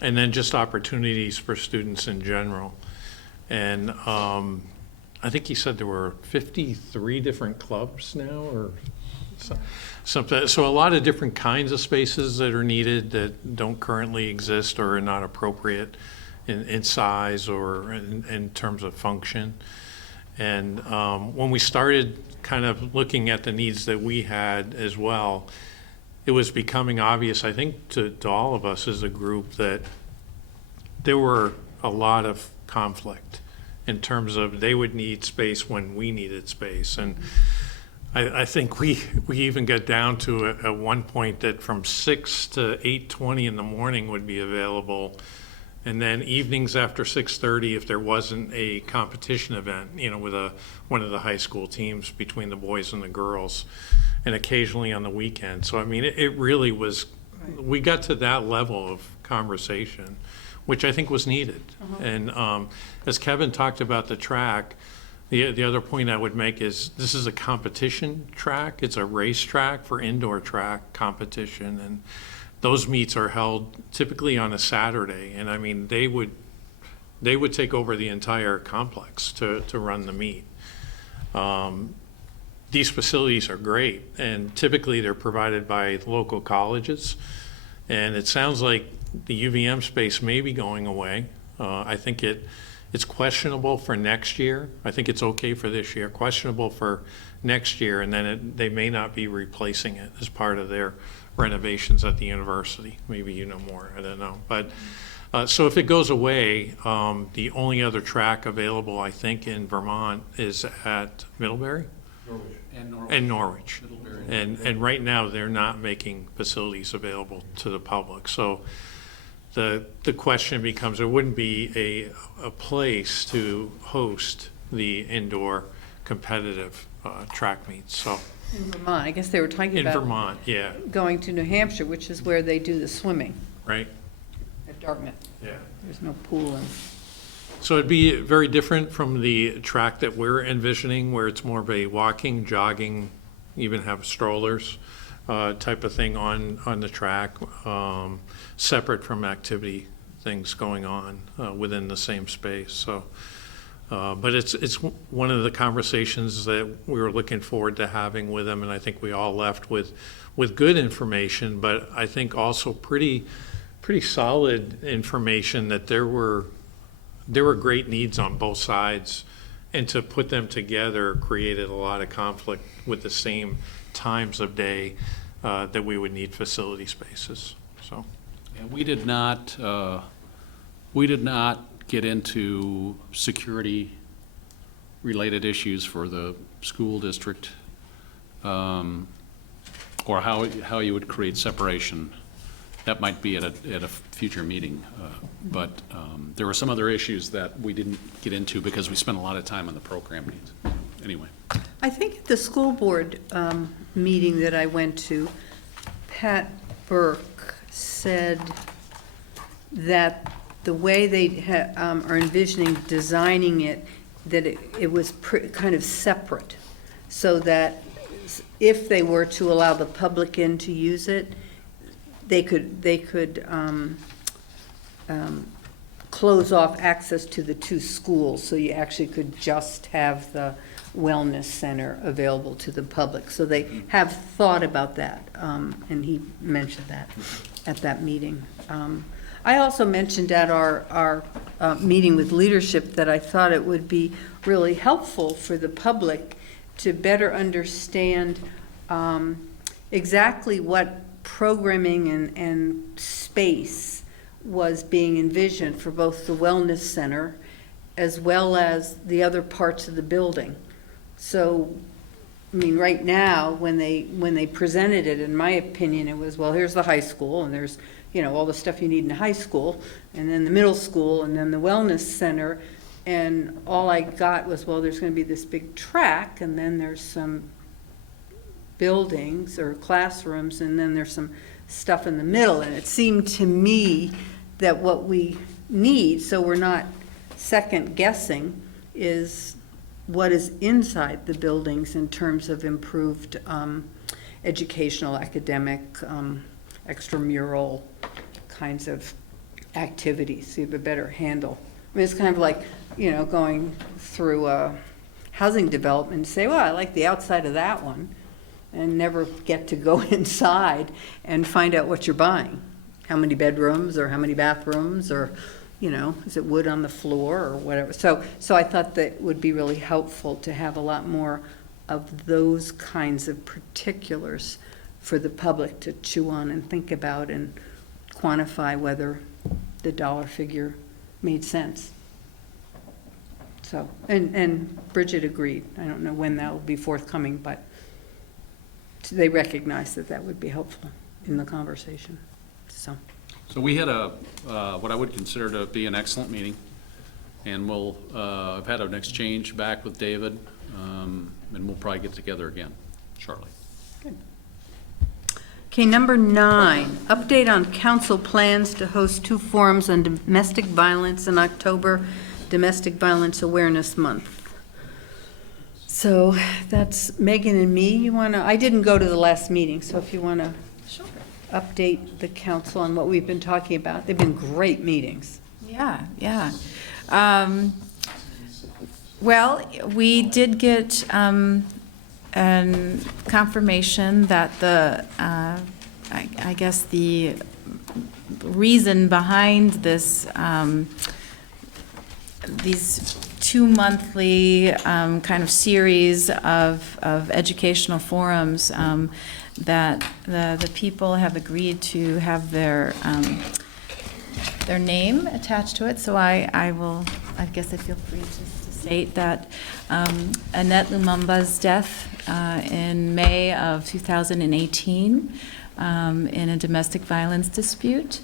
and then just opportunities for students in general. And I think he said there were 53 different clubs now, or So a lot of different kinds of spaces that are needed that don't currently exist or are not appropriate in size or in terms of function. And when we started kind of looking at the needs that we had as well, it was becoming obvious, I think, to all of us as a group that there were a lot of conflict in terms of they would need space when we needed space. And I think we even got down to at one point that from 6 to 8:20 in the morning would be available. And then evenings after 6:30, if there wasn't a competition event, with one of the high school teams between the boys and the girls, and occasionally on the weekend. So, I mean, it really was, we got to that level of conversation, which I think was needed. And as Kevin talked about the track, the other point I would make is this is a competition track. It's a race track for indoor track competition. And those meets are held typically on a Saturday. And I mean, they would take over the entire complex to run the meet. These facilities are great, and typically they're provided by local colleges. And it sounds like the UVM space may be going away. I think it's questionable for next year. I think it's okay for this year, questionable for next year, and then they may not be replacing it as part of their renovations at the university. Maybe you know more, I don't know. But so if it goes away, the only other track available, I think, in Vermont is at Middlebury? Norwich. And Norwich. And right now, they're not making facilities available to the public. So the question becomes, there wouldn't be a place to host the indoor competitive track meets. So In Vermont, I guess they were talking in about Vermont, yeah, going to New Hampshire, which is where they do the swimming right? at Dartmouth. Yeah. There's no pool and. So it'd be very different from the track that we're envisioning, where it's more of a walking, jogging, even have strollers type of thing on the track, separate from activity things going on within the same space. So, but it's one of the conversations that we were looking forward to having with them, and I think we all left with good information, but I think also pretty solid information that there were great needs on both sides, and to put them together created a lot of conflict with the same times of day that we would need facility spaces. So, And we did not get into security-related issues for the school district, or how you would create separation. That might be at a future meeting, but there were some other issues that we didn't get into because we spent a lot of time on the program needs. Anyway. I think at the school board meeting that I went to, Pat Burke said that the way they are envisioning designing it, that it was kind of separate, so that if they were to allow the public in to use it, they could close off access to the two schools, so you actually could just have the wellness center available to the public. So they have thought about that, and he mentioned that at that meeting. I also mentioned at our meeting with leadership that I thought it would be really helpful for the public to better understand exactly what programming and space was being envisioned for both the wellness center as well as the other parts of the building. So, I mean, right now, when they presented it, in my opinion, it was, well, here's the high school, and there's, all the stuff you need in high school, and then the middle school, and then the wellness center, and all I got was, well, there's going to be this big track, and then there's some buildings or classrooms, and then there's some stuff in the middle. And it seemed to me that what we need, so we're not second guessing, is what is inside the buildings in terms of improved educational, academic, extramural kinds of activities, so you have a better handle. I mean, it's kind of like, going through a housing development and say, well, I like the outside of that one, and never get to go inside and find out what you're buying. How many bedrooms or how many bathrooms, or, you know, is it wood on the floor or whatever. So I thought that would be really helpful to have a lot more of those kinds of particulars for the public to chew on and think about and quantify whether the dollar figure made sense. So, and Bridget agreed. I don't know when that will be forthcoming, but they recognize that that would be helpful in the conversation, so. So we had what I would consider to be an excellent meeting, and I've had an exchange back with David, and we'll probably get together again shortly. Good. Okay, number 9, update on council plans to host 2 forums on domestic violence in October, Domestic Violence Awareness Month. So that's Megan and me. I didn't go to the last meeting, so if you want to update the council on what we've been talking about. They've been great meetings. Yeah. Well, we did get confirmation that I guess the reason behind this, these 2 monthly kind of series of educational forums, that the people have agreed to have their name attached to it. So I guess I feel free to state that Annette Lumumba's death in May of 2018 in a domestic violence dispute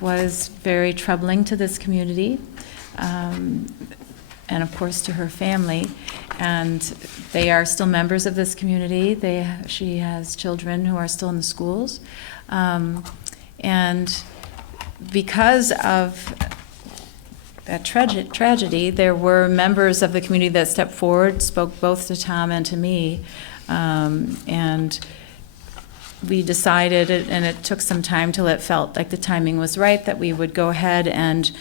was very troubling to this community, and of course to her family. And they are still members of this community. She has children who are still in the schools. And because of that tragedy, there were members of the community that stepped forward, spoke both to Tom and to me, and we decided, and it took some time till it felt like the timing was right, that we would go ahead and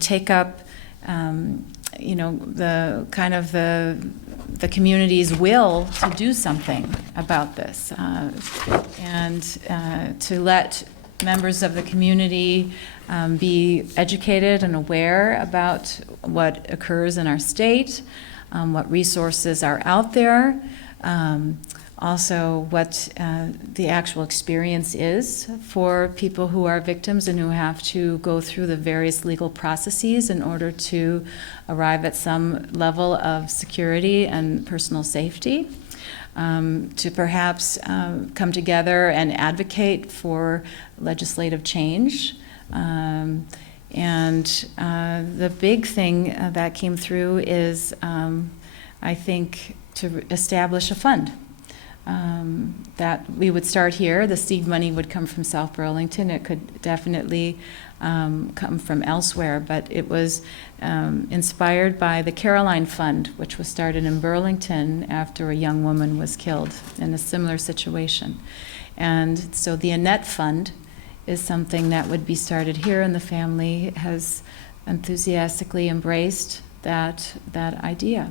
take up the kind of the community's will to do something about this, and to let members of the community be educated and aware about what occurs in our state, what resources are out there, also what the actual experience is for people who are victims and who have to go through the various legal processes in order to arrive at some level of security and personal safety. To perhaps come together and advocate for legislative change. And the big thing that came through is, I think, to establish a fund. That we would start here. The seed money would come from South Burlington. It could definitely come from elsewhere, but it was inspired by the Caroline Fund, which was started in Burlington after a young woman was killed in a similar situation. And so the Annette Fund is something that would be started here, and the family has enthusiastically embraced that idea.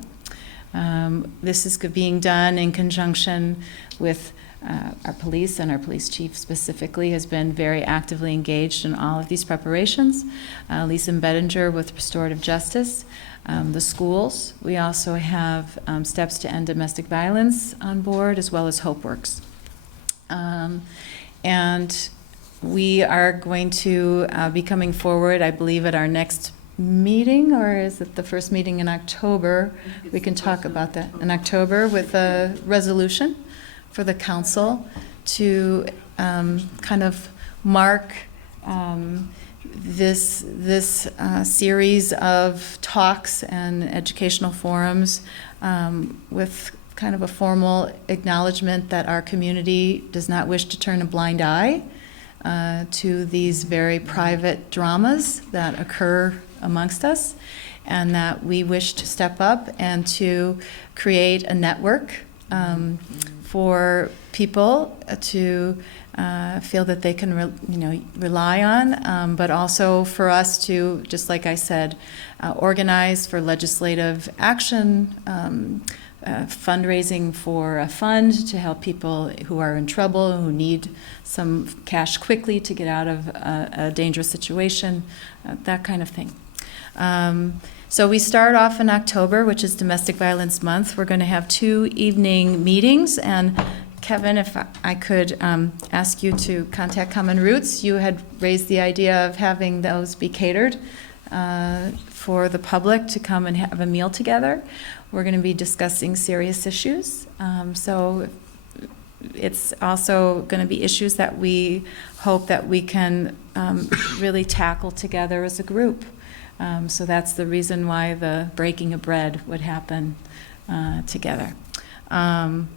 This is being done in conjunction with our police, and our police chief specifically has been very actively engaged in all of these preparations. Lisa Bettinger with Restorative Justice, the schools. We also have Steps to End Domestic Violence on board, as well as HopeWorks. And we are going to be coming forward, I believe, at our next meeting, or is it the first meeting in October? We can talk about that in October with a resolution for the council to kind of mark this series of talks and educational forums with kind of a formal acknowledgement that our community does not wish to turn a blind eye to these very private dramas that occur amongst us, and that we wish to step up and to create a network for people to feel that they can rely on, but also for us to, just like I said, organize for legislative action, fundraising for a fund to help people who are in trouble, who need some cash quickly to get out of a dangerous situation, that kind of thing. So we start off in October, which is Domestic Violence Month. We're going to have 2 evening meetings, and Kevin, if I could ask you to contact Common Roots. You had raised the idea of having those be catered for the public to come and have a meal together. We're going to be discussing serious issues. So it's also going to be issues that we hope that we can really tackle together as a group. So that's the reason why the breaking of bread would happen together. And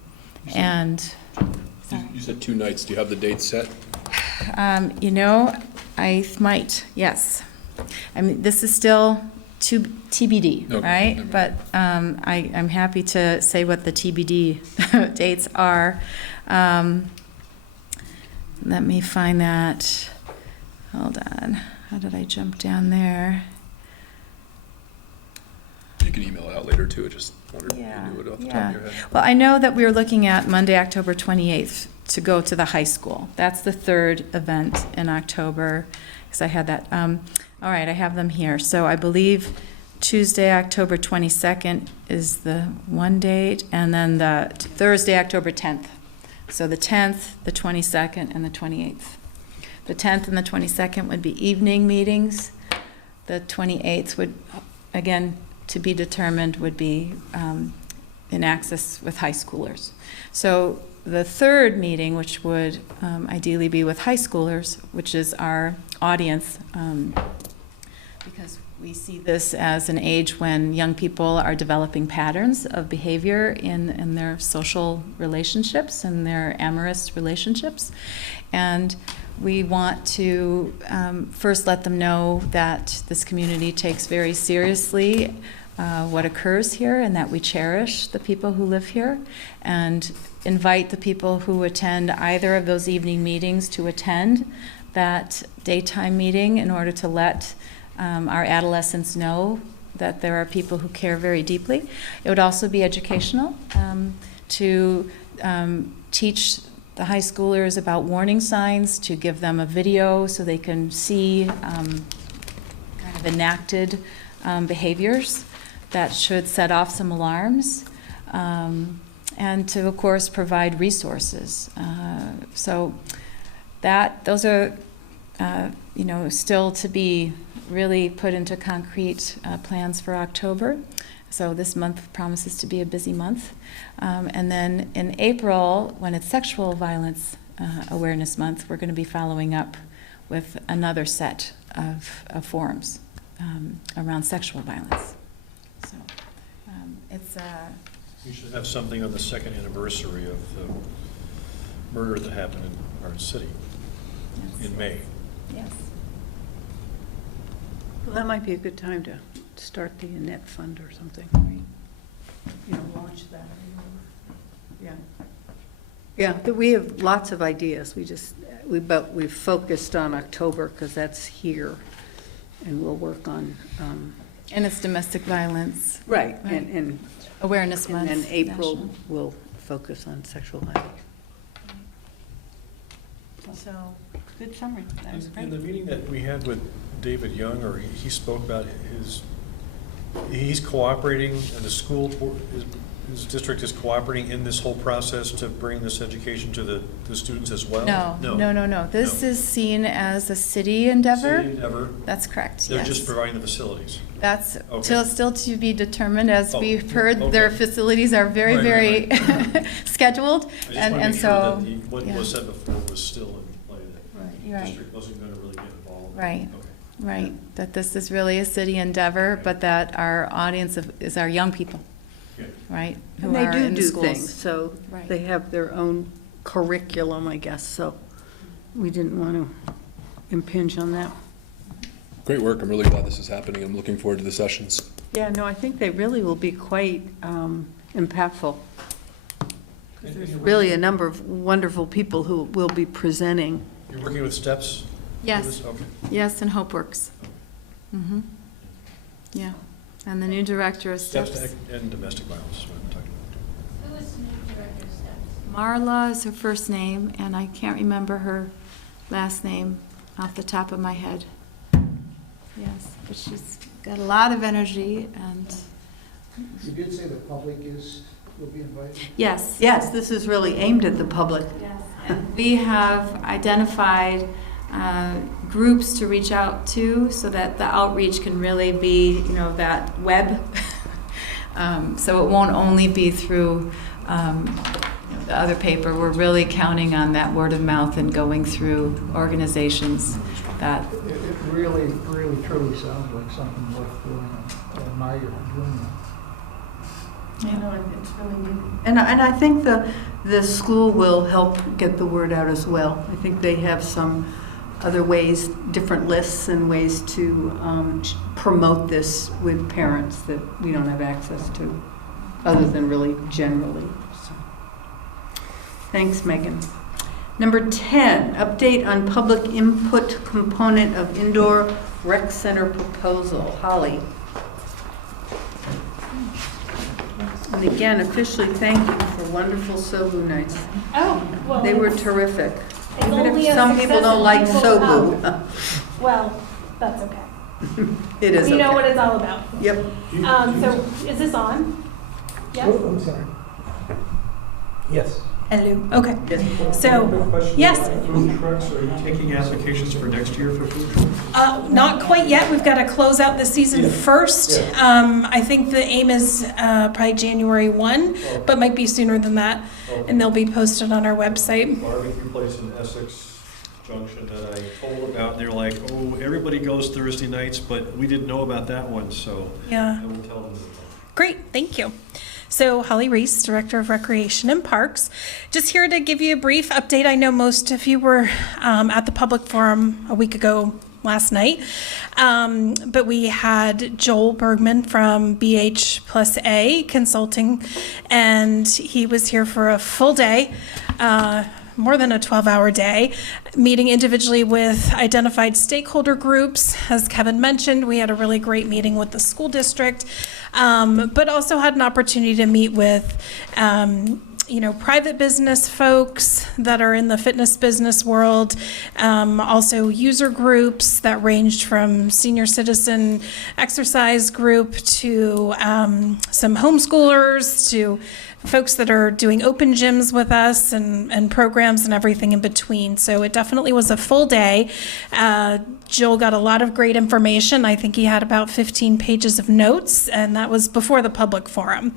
You said 2 nights. Do you have the dates set? I might, yes. I mean, this is still TBD, Okay, right? never mind. But I'm happy to say what the TBD dates are. Let me find that. Hold on. How did I jump down there? You can email it out later too. I just wondered if you knew it off the top of your head. Well, I know that we were looking at Monday, October 28th to go to the high school. That's the 3rd event in October, because I had that. All right, I have them here. So I believe Tuesday, October 22nd is the one date, and then the Thursday, October 10th. So the 10th, the 22nd, and the 28th. The 10th and the 22nd would be evening meetings. The 28th would, again, to be determined, would be in access with high schoolers. So the 3rd meeting, which would ideally be with high schoolers, which is our audience, because we see this as an age when young people are developing patterns of behavior in their social relationships and their amorous relationships. And we want to first let them know that this community takes very seriously what occurs here, and that we cherish the people who live here, and invite the people who attend either of those evening meetings to attend that daytime meeting in order to let our adolescents know that there are people who care very deeply. It would also be educational to teach the high schoolers about warning signs, to give them a video so they can see kind of enacted behaviors that should set off some alarms, and to, of course, provide resources. So those are, still to be really put into concrete plans for October. So this month promises to be a busy month. And then in April, when it's Sexual Violence Awareness Month, we're going to be following up with another set of forums around sexual violence. So it's We should have something on the 2nd anniversary of the murder that happened in our city in May. yes. Well, that might be a good time to start the Annette Fund or something. Launch that. Yeah. Yeah, we have lots of ideas. But we've focused on October because that's here, and we'll work on. And it's domestic violence. Right, Right. and Awareness and Month. then April national. will focus on sexual violence. So, good summary. That was In the great. meeting that we had with David Young, or he spoke about he's cooperating, and the school board, his district is cooperating in this whole process to bring this education to the students as well? No. This No. is seen as a city endeavor. City endeavor. That's correct, They're yes. just providing the facilities. That's Okay. still to be determined, as Oh, we've heard, their okay. facilities are very, Right, very scheduled, I just and want to and make sure so. that what yeah. was said before was still in play, that the Right. district wasn't going to really get involved. Right. Okay. Right, that this is really a city endeavor, but that our audience is our young people, Good. right? And who they are do in the do schools. things, so Right. they have their own curriculum, I guess, so we didn't want to impinge on that. Great work. I'm really glad this is happening. I'm looking forward to the sessions. Yeah, no, I think they really will be quite impactful. There's really a number of wonderful people who will be presenting. You're working with STEPS? for Yes. this? Okay. Yes, and HopeWorks. Mm-hmm. Yeah, and the new director of STEPS STEPS. and domestic violence is what I'm talking Marla is her first name, and I can't remember her last name off the top of my head. Yes, but she's got a lot of energy, and You did say the public will be invited? yes. Yes, this is really aimed at the public. Yes, and we have identified groups to reach out to so that the outreach can really be, that web. So it won't only be through the other paper. We're really counting on that word of mouth and going through organizations that. It really, really, truly sounds like something worth doing. I admire you doing that. It's really neat. And I think the school will help get the word out as well. I think they have some other ways, different lists and ways to promote this with parents that we don't have access to, other than really generally. So. Thanks, Megan. Number 10, update on public input component of indoor rec center proposal. Holly. And again, officially thank you for wonderful Sobu nights. Oh, well. They were terrific. It's Even only if a some people success don't if like people Sobu. come. Well, that's okay. It is We know what okay. it's all about. Yep. So is this on? Yes? Oh, I'm sorry. Yes. Hello. Okay. Yes. So, yes. Food trucks, are you taking applications for next year for food trucks? Not quite yet. We've got to close out the season first. I think the aim is probably January 1, but might be sooner than that. And they'll be posted on our website. Barbecue place in Essex Junction that I told about, they're like, oh, everybody goes Thursday nights, but we didn't know about that one, so Yeah. I will tell them. Great, thank you. So Holly Reese, Director of Recreation and Parks, just here to give you a brief update. I know most of you were at the public forum a week ago last night, but we had Joel Bergman from BH+A Consulting, and he was here for a full day, more than a 12-hour day, meeting individually with identified stakeholder groups. As Kevin mentioned, we had a really great meeting with the school district, but also had an opportunity to meet with private business folks that are in the fitness business world, also user groups that ranged from senior citizen exercise group to some homeschoolers to folks that are doing open gyms with us and programs and everything in between. So it definitely was a full day. Joel got a lot of great information. I think he had about 15 pages of notes, and that was before the public forum.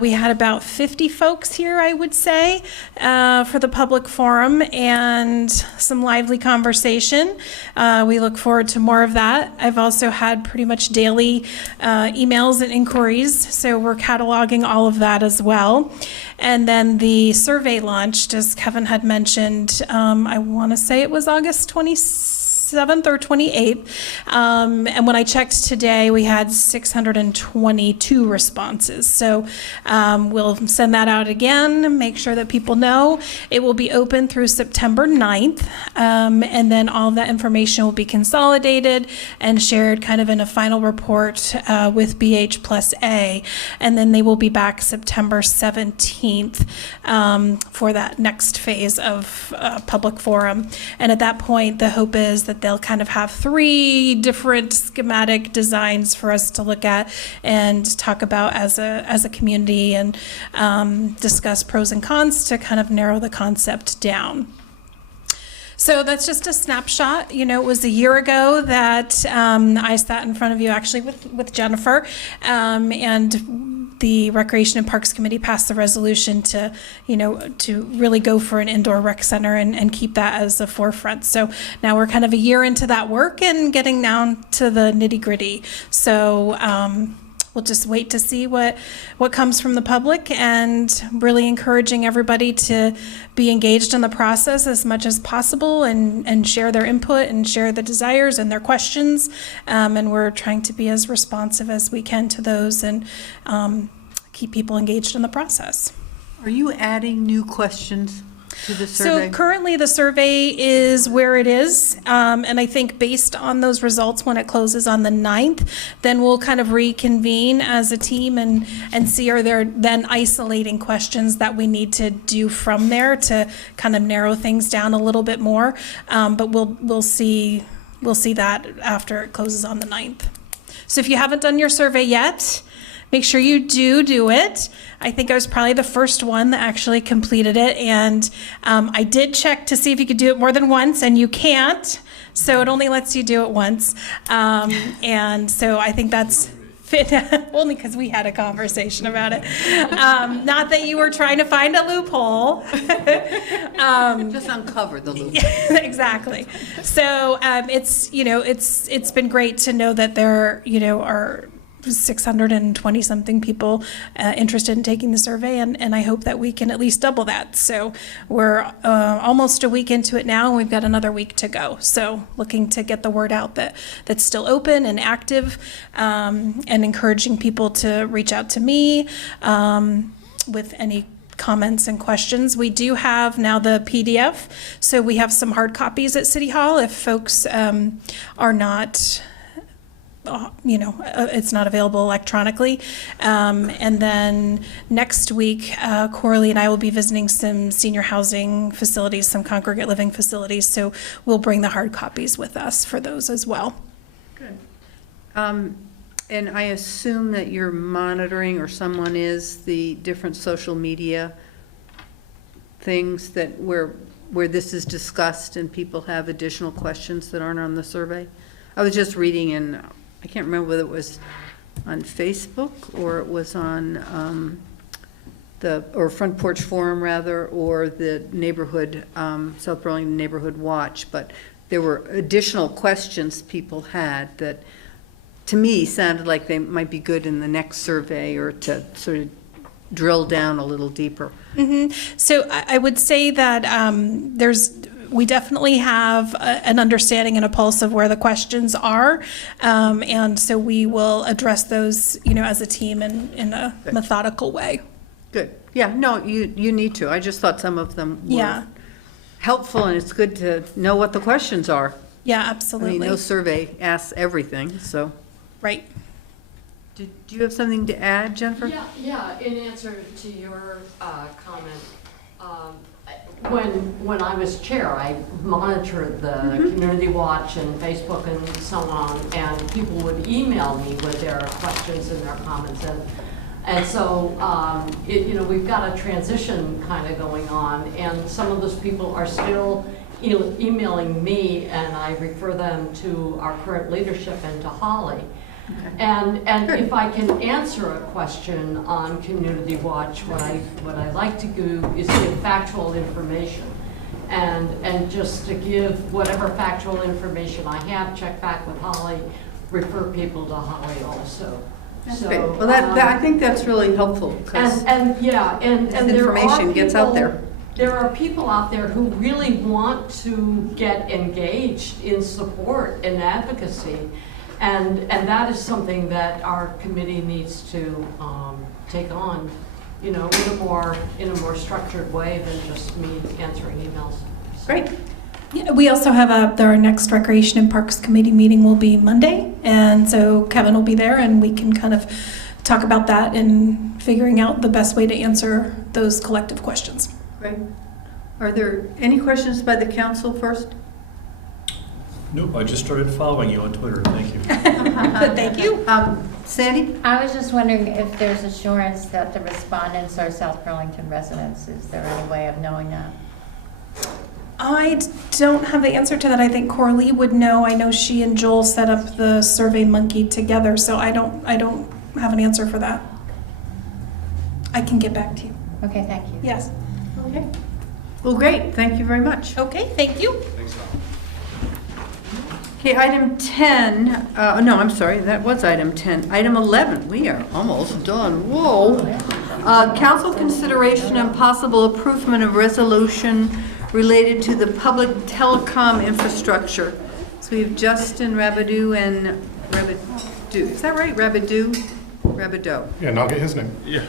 We had about 50 folks here, I would say, for the public forum, and some lively conversation. We look forward to more of that. I've also had pretty much daily emails and inquiries, so we're cataloging all of that as well. And then the survey launched, as Kevin had mentioned, I want to say it was August 27th or 28th. And when I checked today, we had 622 responses. So we'll send that out again, make sure that people know. It will be open through September 9th. And then all of that information will be consolidated and shared kind of in a final report with BH+A. And then they will be back September 17th for that next phase of public forum. And at that point, the hope is that they'll kind of have 3 different schematic designs for us to look at and talk about as a community and discuss pros and cons to kind of narrow the concept down. So that's just a snapshot. It was a year ago that I sat in front of you actually with Jennifer, and the Recreation and Parks Committee passed the resolution to really go for an indoor rec center and keep that as the forefront. So now we're kind of a year into that work and getting down to the nitty-gritty. So we'll just wait to see what comes from the public, and really encouraging everybody to be engaged in the process as much as possible and share their input and share the desires and their questions. And we're trying to be as responsive as we can to those and keep people engaged in the process. Are you adding new questions? To the survey? So currently, the survey is where it is, and I think based on those results, when it closes on the 9th, then we'll kind of reconvene as a team and see are there then isolating questions that we need to do from there to kind of narrow things down a little bit more. But we'll see that after it closes on the 9th. So if you haven't done your survey yet, make sure you do it. I think I was probably the first one that actually completed it, and I did check to see if you could do it more than once, and you can't. So it only lets you do it once, and so I think that's fit only because we had a conversation about it. Not that you were trying to find a loophole. Just uncover the loophole. Exactly. So it's been great to know that there are 620 something people interested in taking the survey, and I hope that we can at least double that. So we're almost a week into it now, and we've got another week to go. So looking to get the word out that's still open and active, and encouraging people to reach out to me with any comments and questions. We do have now the PDF, so we have some hard copies at City Hall if folks are not it's not available electronically. And then next week, Coralie and I will be visiting some senior housing facilities, some congregate living facilities. So we'll bring the hard copies with us for those as well. Good. And I assume that you're monitoring, or someone is, the different social media things that where this is discussed and people have additional questions that aren't on the survey. I was just reading in, I can't remember whether it was on Facebook or it was on or Front Porch Forum rather, or the neighborhood, South Burlington Neighborhood Watch, but there were additional questions people had that to me sounded like they might be good in the next survey, or to sort of drill down a little deeper. Mm-hmm. So I would say that we definitely have an understanding and a pulse of where the questions are, and so we will address those, as a team in a methodical way. Good. Yeah, no, you need to. I just thought some of them were helpful, and it's good to know what the questions are. Yeah, I absolutely. mean, no survey asks everything, so. Right. Do you have something to add, Jennifer? Yeah, in answer to your comment, when I was chair, I monitored the Community Watch and Facebook and so on, and people would email me with their questions and their comments, and so we've got a transition kind of going on, and some of those people are still emailing me, and I refer them to our current leadership and to Holly. Okay. And if I can answer a question on Community Watch, what I like to do is give factual information, and just to give whatever factual information I have, check back with Holly, refer people to Holly also. That's great. Well, I think that's really helpful. And there information gets out there. There are people out there who really want to get engaged in support and advocacy. And that is something that our committee needs to take on, in a more structured way than just me answering emails. So. Great. Yeah, we also have our next Recreation and Parks Committee meeting will be Monday, and so Kevin will be there, and we can kind of talk about that and figuring out the best way to answer those collective questions. Great. Are there any questions by the council first? Nope, I just started following you on Twitter. Thank you. Thank you. Sandy? I was just wondering if there's assurance that the respondents are South Burlington residents. Is there any way of knowing that? I don't have the answer to that. I think Coralie would know. I know she and Joel set up the Survey Monkey together, so I don't have an answer for that. I can get back to you. Okay, thank you. Yes. Okay. Well, great. Thank you very much. Okay, thank you. Thanks, Tom. Okay, item 10, no, I'm sorry, that was item 10. Item 11, we are almost done. Whoa. Council consideration and possible approval of resolution related to the public telecom infrastructure. So we have Justin Rabideau and Rabideau. Is that right? Rabideau? Rabideau. Yeah, and I'll get his name. Yeah.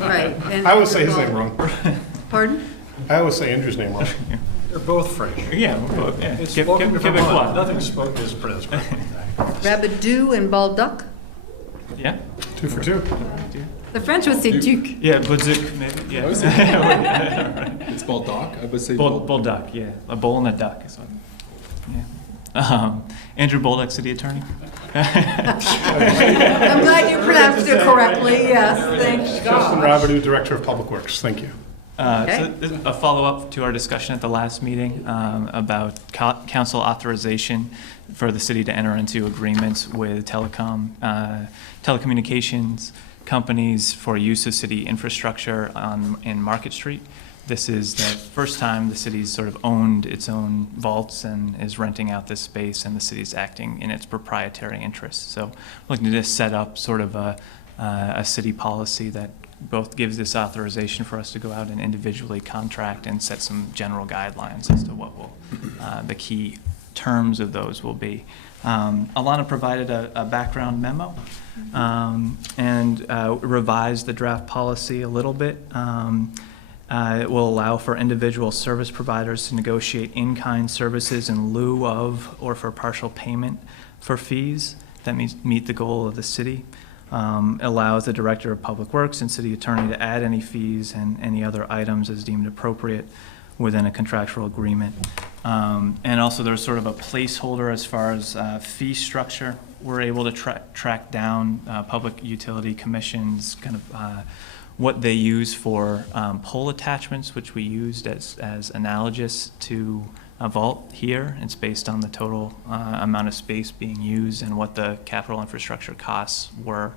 Right. And I always say his name wrong. Pardon? I always say Andrew's name wrong. They're both French. Yeah, we're both, yeah. It's Give spoken it Vermont. one. Nothing spoken is pronounced correctly. Rabbit-doo and balduck? Yeah? 2 for 2. The French would say duc. Yeah, Budzik, maybe, yeah. It's Baldock, I would say. Bulldog, yeah. A bull and a duck is what, yeah. Andrew Bolduc, City Attorney. I'm glad you pronounced it correctly, yes, thanks. Justin Rabideau, Director of Public Works. Thank you. So this is a follow-up to our discussion at the last meeting about council authorization for the city to enter into agreements with telecommunications companies for use of city infrastructure in Market Street. This is the first time the city's sort of owned its own vaults and is renting out this space, and the city's acting in its proprietary interests. So looking to just set up sort of a city policy that both gives this authorization for us to go out and individually contract and set some general guidelines as to what will the key terms of those will be. Alana provided a background memo and revised the draft policy a little bit. It will allow for individual service providers to negotiate in-kind services in lieu of or for partial payment for fees that meet the goal of the city. Allows the Director of Public Works and City Attorney to add any fees and any other items as deemed appropriate within a contractual agreement. And also there's sort of a placeholder as far as fee structure. We're able to track down Public Utility Commission's kind of what they use for pole attachments, which we used as analogous to a vault here. It's based on the total amount of space being used and what the capital infrastructure costs were.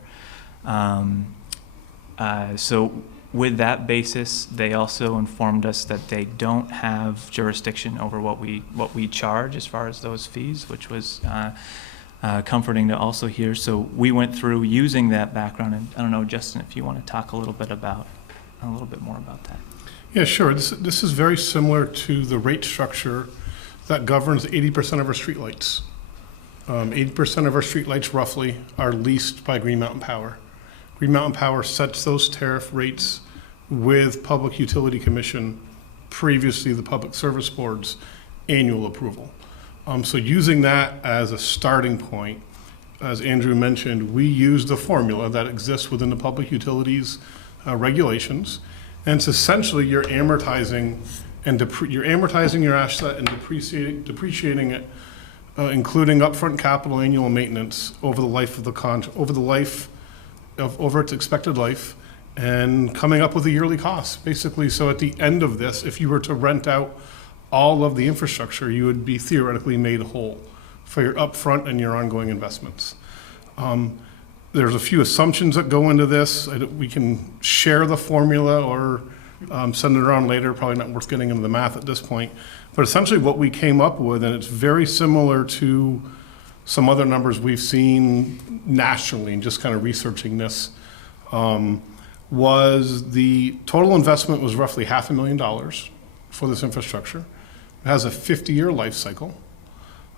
So with that basis, they also informed us that they don't have jurisdiction over what we charge as far as those fees, which was comforting to also hear. So we went through using that background, and I don't know, Justin, if you want to talk a little bit more about that. Yeah, sure. This is very similar to the rate structure that governs 80% of our streetlights. 80% of our streetlights, roughly, are leased by Green Mountain Power. Green Mountain Power sets those tariff rates with Public Utility Commission, previously the Public Service Board's annual approval. So using that as a starting point, as Andrew mentioned, we use the formula that exists within the Public Utilities regulations. And it's essentially you're amortizing your asset and depreciating it, including upfront capital, annual maintenance over the life of the over its expected life, and coming up with a yearly cost, basically. So at the end of this, if you were to rent out all of the infrastructure, you would be theoretically made whole for your upfront and your ongoing investments. There's a few assumptions that go into this. We can share the formula or send it around later, probably not worth getting into the math at this point. But essentially what we came up with, and it's very similar to some other numbers we've seen nationally and just kind of researching this, was the total investment was roughly $500,000 for this infrastructure. It has a 50-year life cycle.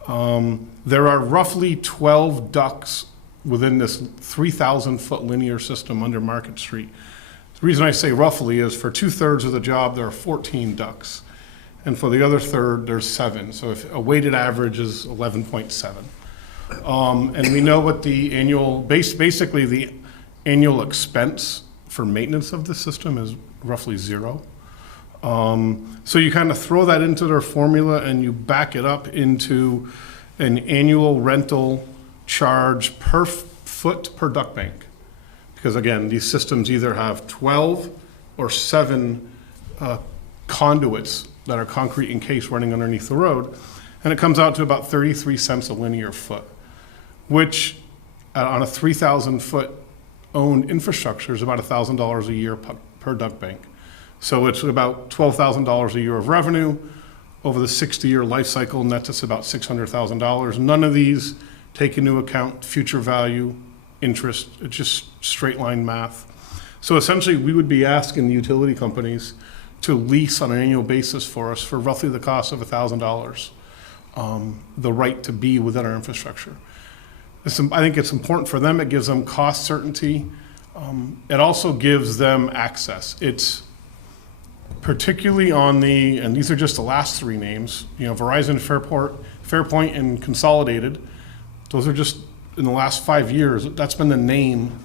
There are roughly 12 ducts within this 3,000-foot linear system under Market Street. The reason I say roughly is for 2/3 of the job, there are 14 ducts. And for the other third, there's 7. So if a weighted average is 11.7. And we know what the basically the annual expense for maintenance of the system is roughly 0. So you kind of throw that into their formula and you back it up into an annual rental charge per foot per duct bank. Because again, these systems either have 12 or 7 conduits that are concrete encased running underneath the road. And it comes out to about 33 cents a linear foot, which on a 3,000-foot owned infrastructure is about $1,000 a year per duct bank. So it's about $12,000 a year of revenue over the 60-year life cycle, nets us about $600,000. None of these take into account future value, interest. It's just straight line math. So essentially, we would be asking the utility companies to lease on an annual basis for us for roughly the cost of $1,000, the right to be within our infrastructure. I think it's important for them. It gives them cost certainty. It also gives them access. particularly on the, and these are just the last three names, Verizon, Fairpoint, and Consolidated. Those are just, in the last 5 years, that's been the name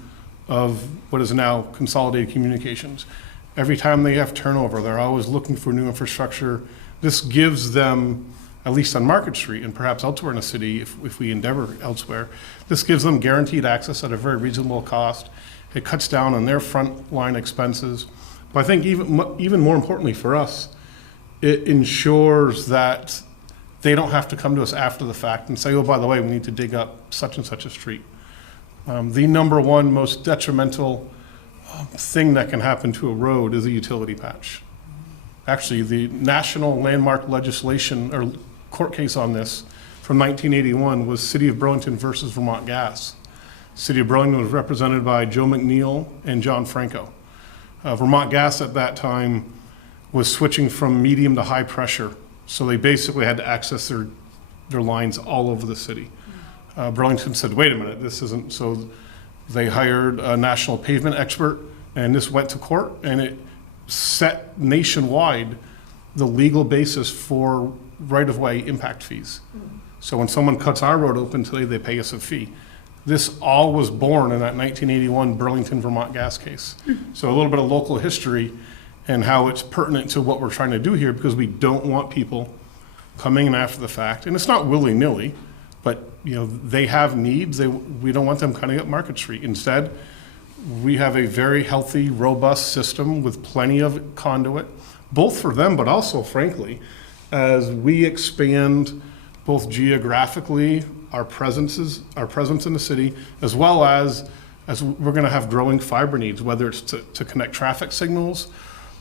of what is now Consolidated Communications. Every time they have turnover, they're always looking for new infrastructure. This gives them, at least on Market Street and perhaps elsewhere in the city, if we endeavor elsewhere, this gives them guaranteed access at a very reasonable cost. It cuts down on their frontline expenses. But I think even more importantly for us, it ensures that they don't have to come to us after the fact and say, oh, by the way, we need to dig up such and such a street. The number one most detrimental thing that can happen to a road is a utility patch. Actually, the national landmark legislation or court case on this from 1981 was City of Burlington versus Vermont Gas. City of Burlington was represented by Joe McNeil and John Franco. Vermont Gas at that time was switching from medium to high pressure, so they basically had to access their lines all over the city. Burlington said, wait a minute, this isn't, so they hired a national pavement expert, and this went to court, and it set nationwide the legal basis for right-of-way impact fees. So when someone cuts our road open today, they pay us a fee. This all was born in that 1981 Burlington, Vermont gas case. So a little bit of local history and how it's pertinent to what we're trying to do here, because we don't want people coming in after the fact. And it's not willy-nilly, but they have needs. We don't want them cutting up Market Street. Instead, we have a very healthy, robust system with plenty of conduit, both for them, but also, frankly, as we expand both geographically, our presence in the city, as well as we're going to have growing fiber needs, whether it's to connect traffic signals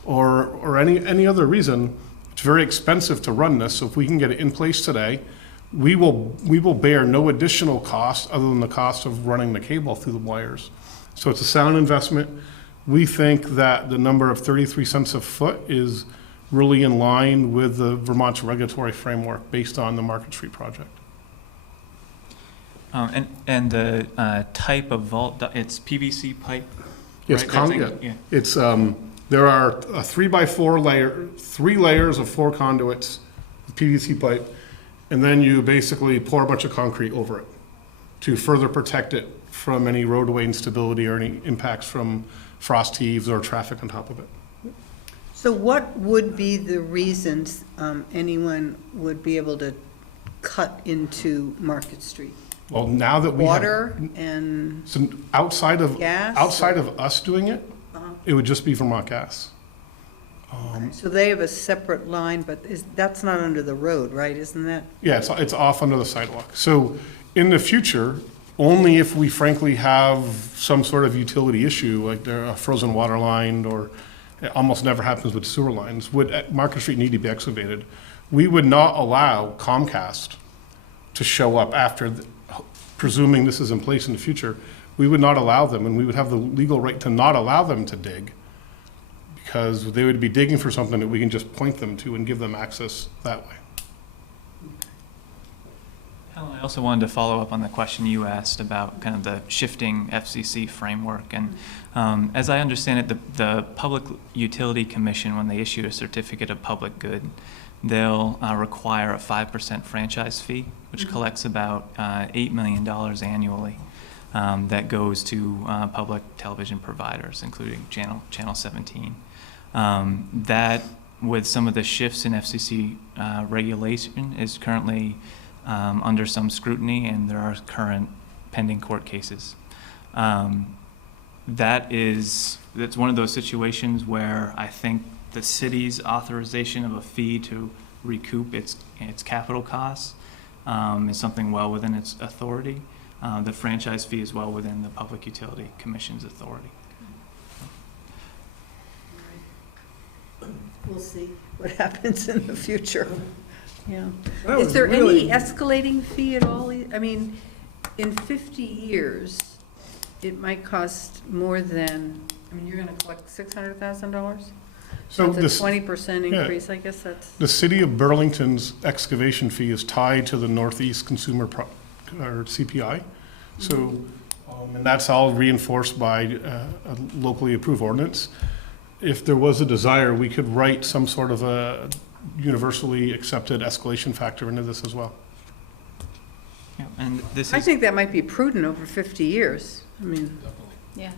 or any other reason. It's very expensive to run this, so if we can get it in place today, we will bear no additional cost other than the cost of running the cable through the wires. So it's a sound investment. We think that the number of 33 cents a foot is really in line with the Vermont's regulatory framework based on the Market Street project. And the type of vault, it's PVC pipe? Yes, right? yeah. It's there are a 3x4 layer, 3 layers of 4 conduits, PVC pipe, and then you basically pour a bunch of concrete over it to further protect it from any roadway instability or any impacts from frost heaves or traffic on top of it. So what would be the reasons anyone would be able to cut into Market Street? Well, now that we Water have, and so outside of gas? us doing it, it would just be Vermont Gas. So they have a separate line, but that's not under the road, right? Isn't that? Yeah, it's off under the sidewalk. So in the future, only if we frankly have some sort of utility issue, like a frozen water line, or it almost never happens with sewer lines, would Market Street need to be excavated. We would not allow Comcast to show up after, presuming this is in place in the future, we would not allow them, and we would have the legal right to not allow them to dig, because they would be digging for something that we can just point them to and give them access that way. Helen, I also wanted to follow up on the question you asked about kind of the shifting FCC framework. And as I understand it, the Public Utility Commission, when they issue a certificate of public good, they'll require a 5% franchise fee, which collects about $8 million annually. That goes to public television providers, including Channel 17. That, with some of the shifts in FCC regulation, is currently under some scrutiny, and there are current pending court cases. That's one of those situations where I think the city's authorization of a fee to recoup its capital costs is something well within its authority. The franchise fee is well within the Public Utility Commission's authority. We'll see what happens in the future. Yeah. That Is was there really- any escalating fee at all? I mean, in 50 years, it might cost more than, you're going to collect $600,000? So That's a 20% yeah. increase, I guess that's. The City of Burlington's excavation fee is tied to the Northeast Consumer or CPI. So, and that's all reinforced by a locally approved ordinance. if there was a desire, we could write some sort of a universally accepted escalation factor into this as well. Yeah, and this I is, think that might be prudent over 50 years. I mean, Yes.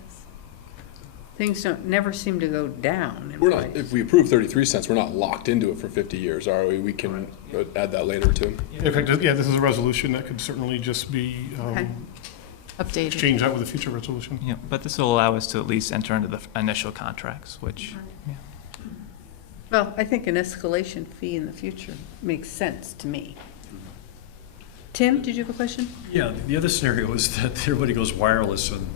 things never seem to go down in We're not, price. if we approve 33 cents, we're not locked into it for 50 years, are we? We can add that later too. In fact, yeah, this is a resolution that could certainly just be Okay. Updated. exchanged out with a future resolution. yeah, but this will allow us to at least enter into the initial contracts, which, yeah. Well, I think an escalation fee in the future makes sense to me. Tim, did you have a question? Yeah, the other scenario is that everybody goes wireless and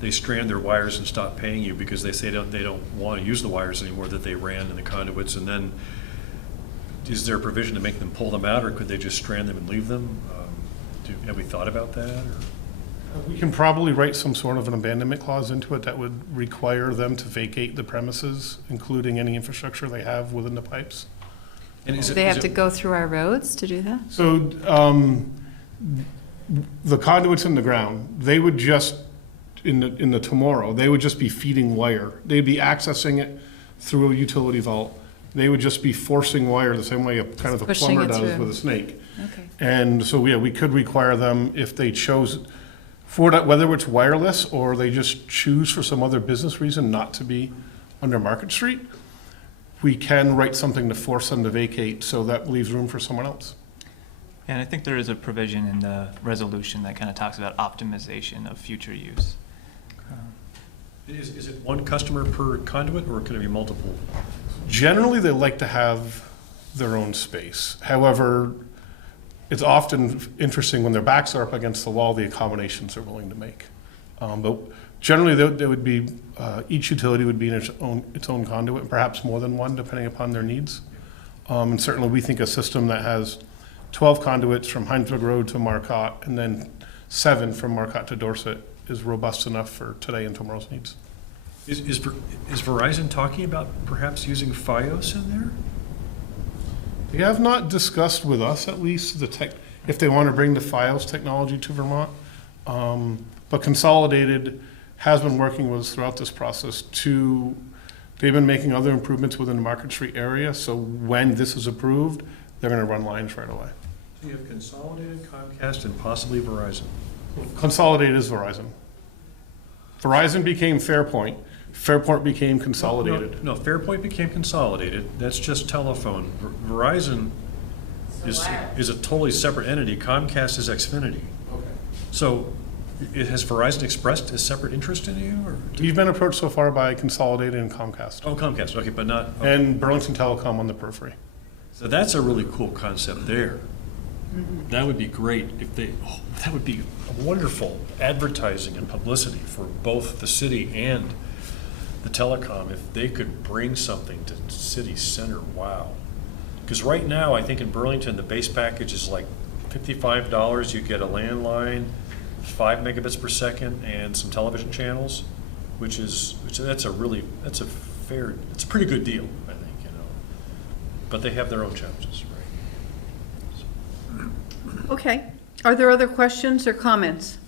they strand their wires and stop paying you because they say they don't want to use the wires anymore that they ran in the conduits, and then is there a provision to make them pull them out, or could they just strand them and leave them? Have we thought about that? Or? We can probably write some sort of an abandonment clause into it that would require them to vacate the premises, including any infrastructure they have within the pipes. And Do they have to go through our roads to do that? So the conduits in the ground, they would just, in the tomorrow, they would just be feeding wire. They'd be accessing it through a utility vault. They would just be forcing wire the same way a kind of a Pushing plumber it does through. with a snake. Okay. And so, yeah, we could require them, if they chose, for that, whether it's wireless or they just choose for some other business reason not to be under Market Street, we can write something to force them to vacate, so that leaves room for someone else. And I think there is a provision in the resolution that kind of talks about optimization of future use. Is it one customer per conduit, or can it be multiple? Generally, they like to have their own space. However, it's often interesting when their backs are up against the wall, the accommodations they're willing to make. But generally, there would be, each utility would be in its own conduit, and perhaps more than one, depending upon their needs. And certainly, we think a system that has 12 conduits from Heinsberg Road to Marcotte, and then 7 from Marcotte to Dorset is robust enough for today and tomorrow's needs. Is Verizon talking about perhaps using FiOS in there? They have not discussed with us, at least, if they want to bring the FiOS technology to Vermont. But Consolidated has been working with us throughout this process they've been making other improvements within the Market Street area, so when this is approved, they're going to run lines right away. So you have Consolidated, Comcast, and possibly Verizon. Consolidated is Verizon. Verizon became Fairpoint. Fairpoint became Consolidated. No, Fairpoint became Consolidated. That's just telephone. Verizon is a totally separate entity. Comcast is Xfinity. Okay. So has Verizon expressed a separate interest in you? Or? We've been approached so far by Consolidated and Comcast. Oh, Comcast, okay, but not. Okay. And Burlington Telecom on the periphery. So that's a really cool concept there. That would be great if that would be wonderful advertising and publicity for both the city and the telecom if they could bring something to city center. Wow. Because right now, I think in Burlington, the base package is like $55. You get a landline, 5 megabits per second, and some television channels, that's a pretty good deal, I think, you know. But they have their own challenges, right? Okay. Are there other questions or comments?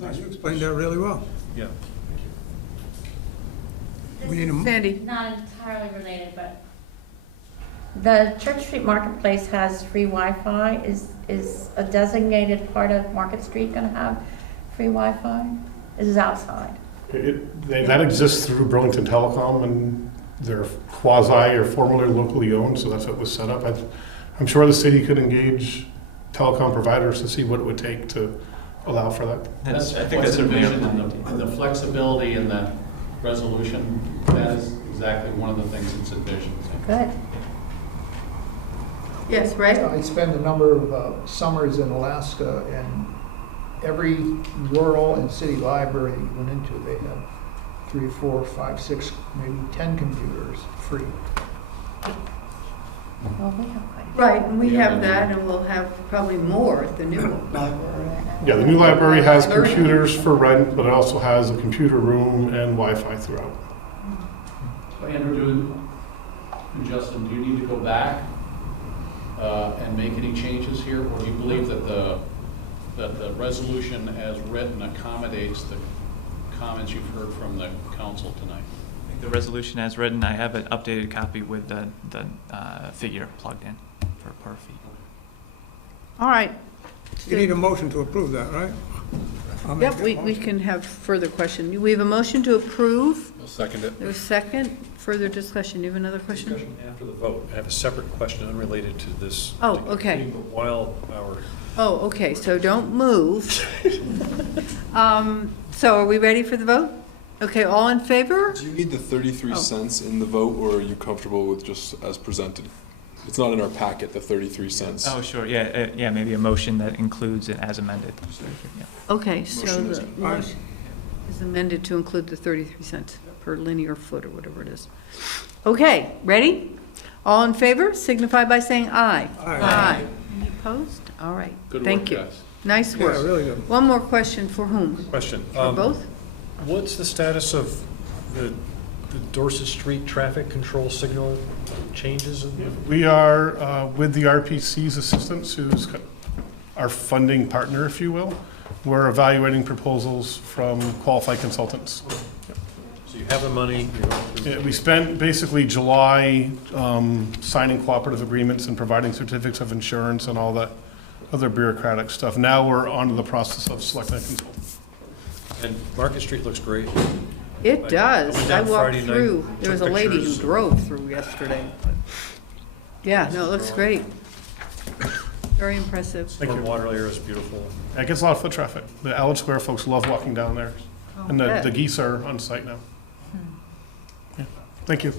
No, you explained that really well. Yeah. We need a, Sandy? Not entirely related, but the Church Street Marketplace has free Wi-Fi. Is a designated part of Market Street going to have free Wi-Fi? This is outside. That exists through Burlington Telecom, and they're quasi or formerly locally owned, so that's what was set up. I'm sure the city could engage telecom providers to see what it would take to allow for that. I think that's envisioned in the flexibility in the resolution. That is exactly one of the things that's envisioned. Good. Yes, right? I spent a number of summers in Alaska, and every rural and city library you went into, they had 3, 4, 5, 6, maybe 10 computers free. Well, we have quite. Right, and we have that, and we'll have probably more at the new library. Yeah, the new library has computers for rent, but it also has a computer room and Wi-Fi throughout. So Andrew and Justin, do you need to go back and make any changes here, or do you believe that the resolution as written accommodates the comments you've heard from the council tonight? I think the resolution as written. I have an updated copy with the figure plugged in for per fee. All right. You need a motion to approve that, right? I'll make Yep, that we motion. can have further question. We have a motion to approve. I'll second it. There's a second. Further discussion. You have another question? Discussion after the vote. I have a separate question unrelated to this. Oh, particular okay. thing, But while our, Oh, okay, so don't move. So are we ready for the vote? Okay, all in favor? Do you need the 33 cents in the vote, or are you comfortable with just as presented? It's not in our packet, the 33 cents. Oh, sure, yeah, maybe a motion that includes it as amended. Yeah. Okay, so Motion is- the motion is amended to include the 33 cents per linear foot or whatever it is. Okay, ready? All in favor, signify by saying aye. Aye. Any opposed? All right, Good thank work, you. guys. Nice Yeah, work. really good. One more question for whom? question. For both? What's the status of the Dorset Street traffic control signal changes? We are, with the RPC's assistance, who's our funding partner, if you will, we're evaluating proposals from qualified consultants. So you have the money, you're going through. Yeah, we spent basically July signing cooperative agreements and providing certificates of insurance and all that other bureaucratic stuff. Now we're on to the process of selecting a consultant. And Market Street looks great. It I does. went I down walked Friday night, through. There was took a lady who pictures. drove through yesterday. Yeah, no, it looks great. Very impressive. Water area is beautiful. Yeah, it gets a lot of foot traffic. The Allard Square folks love walking down there. And bet. the geese are on site now. Yeah. Thank you.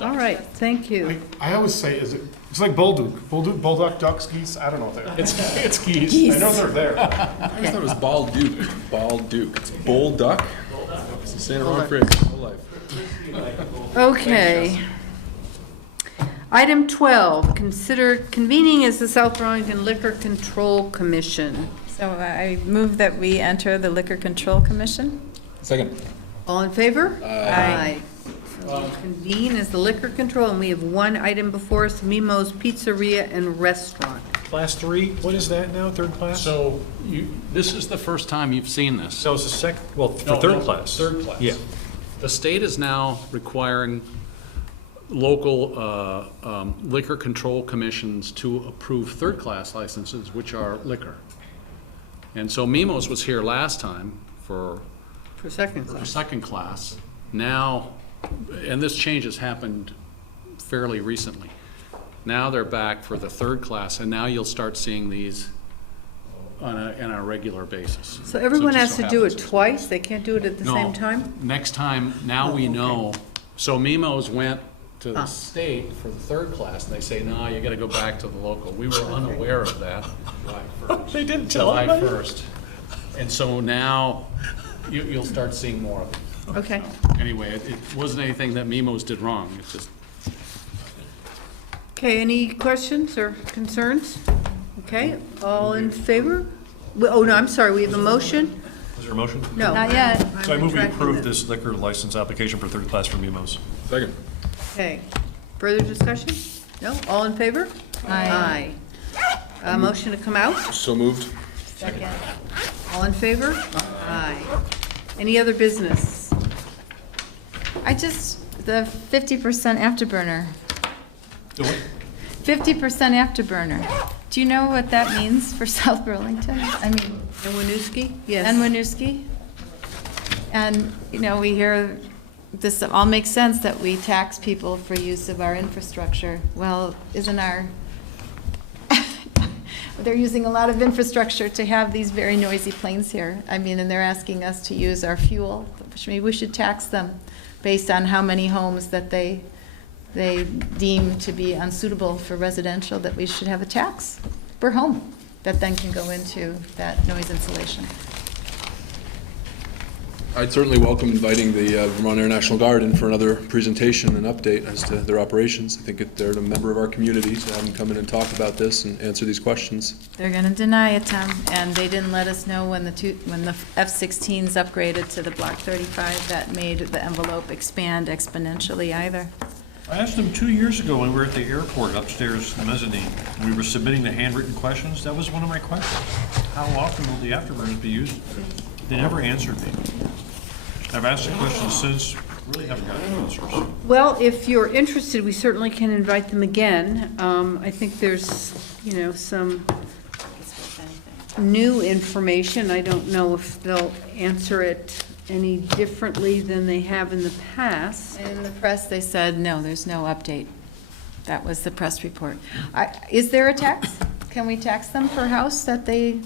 All right, thank you. I always say, it's like bulldog, ducks, geese, I don't know what they are. It's geese. I know they're there. I always thought it was Bald Duke. Bald Duke. It's Bull Duck. It's saying the wrong phrase my whole life. Okay. Item 12, consider convening as the South Burlington Liquor Control Commission. So I move that we enter the Liquor Control Commission. Second. All in favor? Aye. So we'll convene as the Liquor Control, and we have one item before us, Mimo's Pizzeria and Restaurant. Class 3, what is that now, third class? So this is the first time you've seen this. So it's a second, well, for No, third no, class. Third class. Yeah. The state is now requiring local liquor control commissions to approve third-class licenses, which are liquor. And so Mimo's was here last time for For second second class. Now, and this change has happened fairly recently. Now they're back for the third class, and now you'll start seeing these on a regular basis. So everyone just has so to do it happens- twice? They can't do it at the No. same time? Next time, now we okay. know. So Mimo's went to the Ah. state for the third class, and they say, no, you gotta go back to the local. We were unaware of that. They didn't tell July anybody? 1st. And so now, you'll start seeing more of it. Okay. Anyway, it wasn't anything that Mimo's did wrong, it's just, Okay, any questions or concerns? Okay, all in favor? Oh, no, I'm sorry, we have a motion? Is there a motion? No. Not yet. I'm So I move we retracting approve that. this liquor license application for third class for Mimo's. Second. Okay, further discussion? No, all in favor? Aye. Aye. Motion to come out? So moved. Second. All in favor? Aye. Any other business? The 50% afterburner. The what? 50% afterburner. Do you know what that means for South Burlington? I mean, And Winooski? Yes. and Winooski? And, we hear this all makes sense that we tax people for use of our infrastructure. Well, they're using a lot of infrastructure to have these very noisy planes here. I mean, and they're asking us to use our fuel, which maybe we should tax them based on how many homes that they deem to be unsuitable for residential, that we should have a tax per home that then can go into that noise insulation. I'd certainly welcome inviting the Vermont Air National Guard in for another presentation and update as to their operations. I think they're a member of our community, so have them come in and talk about this and answer these questions. They're gonna deny it, Tom, and they didn't let us know when the F-16s upgraded to the Block 35, that made the envelope expand exponentially either. I asked them 2 years ago when we were at the airport upstairs, the mezzanine. We were submitting the handwritten questions. That was one of my questions. How often will the afterburners be used? They never answered me. I've asked the question since. Really haven't gotten answers. Well, if you're interested, we certainly can invite them again. I think there's, some new information. I don't know if they'll answer it any differently than they have in the past. In the press, they said, no, there's no update. That was the press report. Is there a tax? Can we tax them per house that they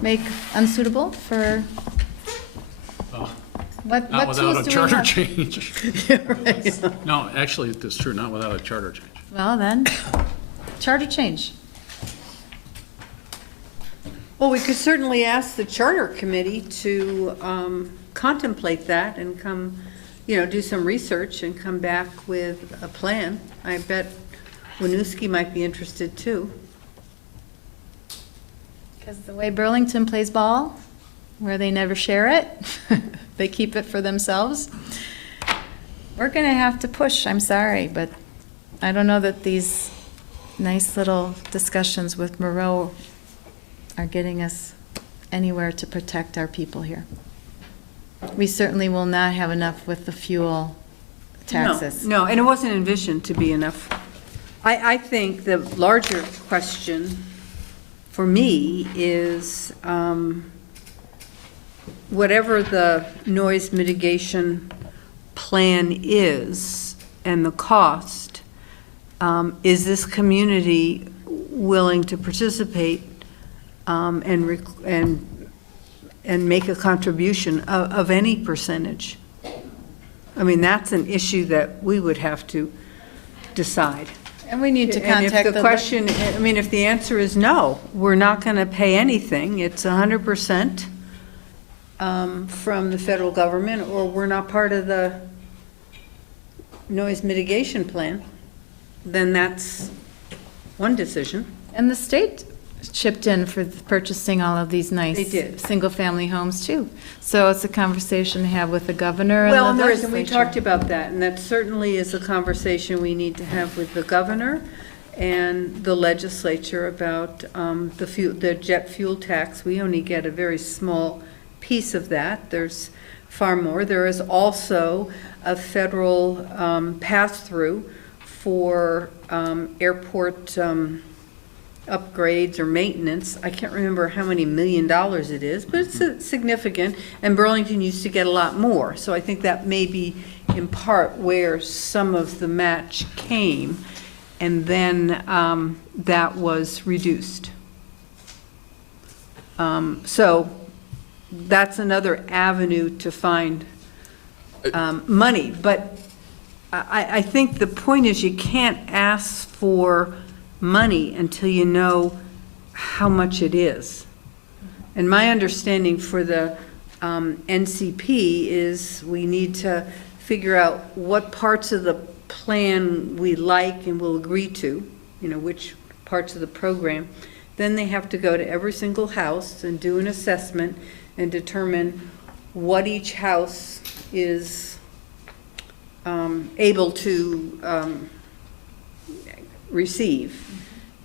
make unsuitable for? What Not tools without a do we charter have? change. No, actually, it's true, not without a charter change. Well, then, charter change. Well, we could certainly ask the charter committee to contemplate that and come, do some research and come back with a plan. I bet Winooski might be interested too. Because the way Burlington plays ball, where they never share it, they keep it for themselves. We're going to have to push, I'm sorry, but I don't know that these nice little discussions with Moreau are getting us anywhere to protect our people here. We certainly will not have enough with the fuel taxes. No, and it wasn't envisioned to be enough. I think the larger question for me is whatever the noise mitigation plan is and the cost, is this community willing to participate and make a contribution of any percentage? I mean, that's an issue that we would have to decide. And we need to contact And if the question, I mean, if the answer is no, we're not going to pay anything, it's 100% from the federal government, or we're not part of the noise mitigation plan, then that's one decision. And the state chipped in for purchasing all of these nice They did. single-family homes too. So it's a conversation to have with the governor and Well, the and there is, and we legislature. talked about that, and that certainly is a conversation we need to have with the governor and the legislature about the jet fuel tax. We only get a very small piece of that. There's far more. There is also a federal pass-through for airport upgrades or maintenance. I can't remember how many $1 million it is, but it's significant, and Burlington used to get a lot more. So I think that may be in part where some of the match came, and then that was reduced. So that's another avenue to find money. But I think the point is you can't ask for money until you know how much it is. And my understanding for the NCP is we need to figure out what parts of the plan we like and will agree to, which parts of the program. Then they have to go to every single house and do an assessment and determine what each house is able to receive,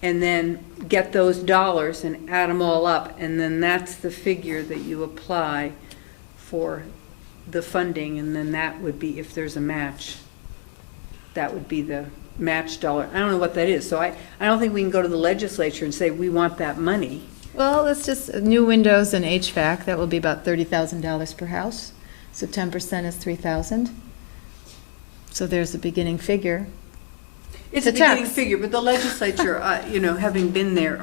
and then get those dollars and add them all up, and then that's the figure that you apply for the funding, and then that would be, if there's a match, that would be the match dollar. I don't know what that is, so I don't think we can go to the legislature and say we want that money. Well, it's just new windows and HVAC. That will be about $30,000 per house. So 10% is $3,000. So there's a beginning figure. It's a beginning figure, but the legislature, having been there,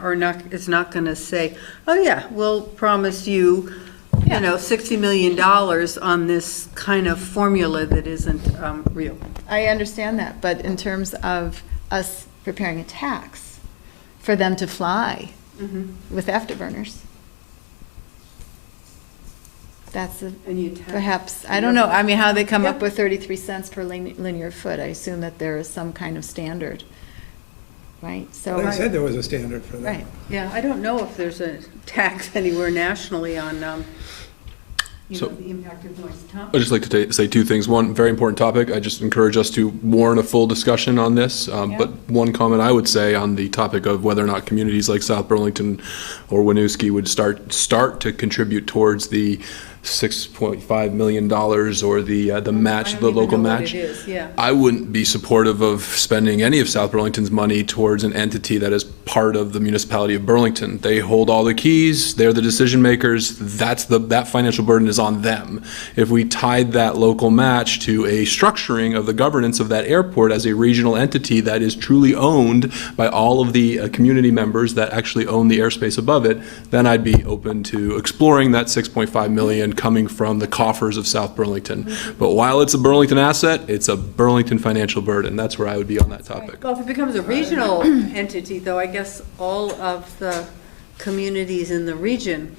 is not going to say, oh yeah, we'll promise you, $60 million on this kind of formula that isn't real. I understand that, but in terms of us preparing a tax for them to fly with afterburners, that's perhaps, I don't know, I mean, how they come up with 33 cents per linear foot. I assume that there is some kind of standard, right? So They said there was a standard for that. Right. Yeah, I don't know if there's a tax anywhere nationally on So- the impact of noise. Tom? I'd just like to say two things. One, very important topic. I just encourage us to warrant a full discussion on this. But one comment I would say on the topic of whether or not communities like South Burlington or Winooski would start to contribute towards the $6.5 million or the match, the local match. I wouldn't be supportive of spending any of South Burlington's money towards an entity that is part of the municipality of Burlington. They hold all the keys, they're the decision makers, that financial burden is on them. If we tied that local match to a structuring of the governance of that airport as a regional entity that is truly owned by all of the community members that actually own the airspace above it, then I'd be open to exploring that $6.5 million coming from the coffers of South Burlington. But while it's a Burlington asset, it's a Burlington financial burden. That's where I would be on that topic. Well, if it becomes a regional entity, though, I guess all of the communities in the region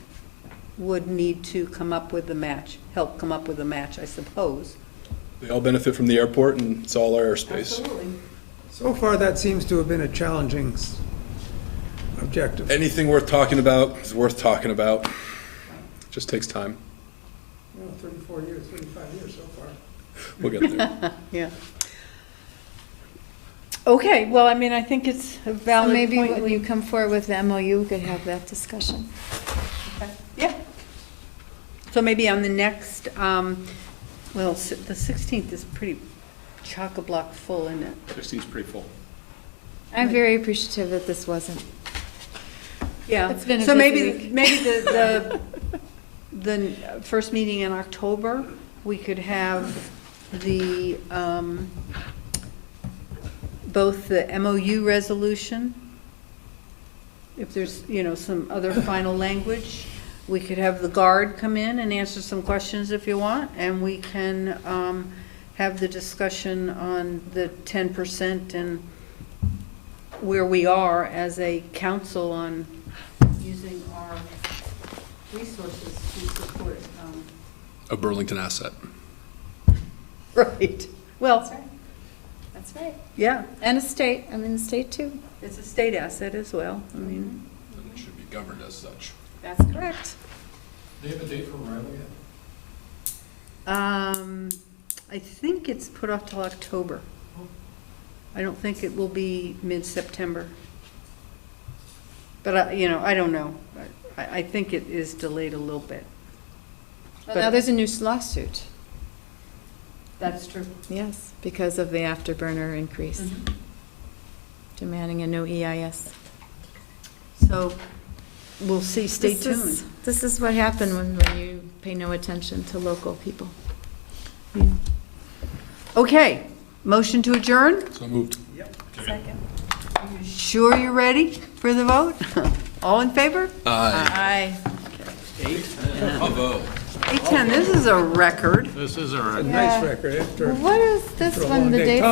would need to come up with the match, help come up with a match, I suppose. They all benefit from the airport, and it's all our airspace. Absolutely. So far, that seems to have been a challenging objective. Anything worth talking about is worth talking about. Just takes time. 34 years, 35 years so far. We'll get there. Yeah. Okay, well, I mean, I think it's a So valid maybe point. when you come forward with the MOU, we could have that discussion. Yeah. So maybe on the next, well, the 16th is pretty chock-a-block full, isn't it? 16's pretty full. I'm very appreciative that this wasn't. Yeah. It's been a So busy maybe, week. maybe the first meeting in October, we could have the, both the MOU resolution, if there's, some other final language. We could have the guard come in and answer some questions if you want, and we can have the discussion on the 10% and where we are as a council on using our resources to support. A Burlington asset. Right. Well, That's right. yeah, And a state, I mean, the state too. it's a state asset as well. I mean, And it should be governed as such. That's correct. Do you have a date for arrival yet? I think it's put off till October. I don't think it will be mid-September. But, I don't know. I think it is delayed a little bit. Well, now there's a new lawsuit. That's true. Yes, because of the afterburner increase, demanding a no EIS. So we'll see. Stay tuned. This is what happened when you pay no attention to local people. Okay, motion to adjourn? So moved. Sure you're ready for the vote? All in favor? Aye. Bravo. 8:10, this is a record. This is a Nice record after. What is this after a one, long the day. date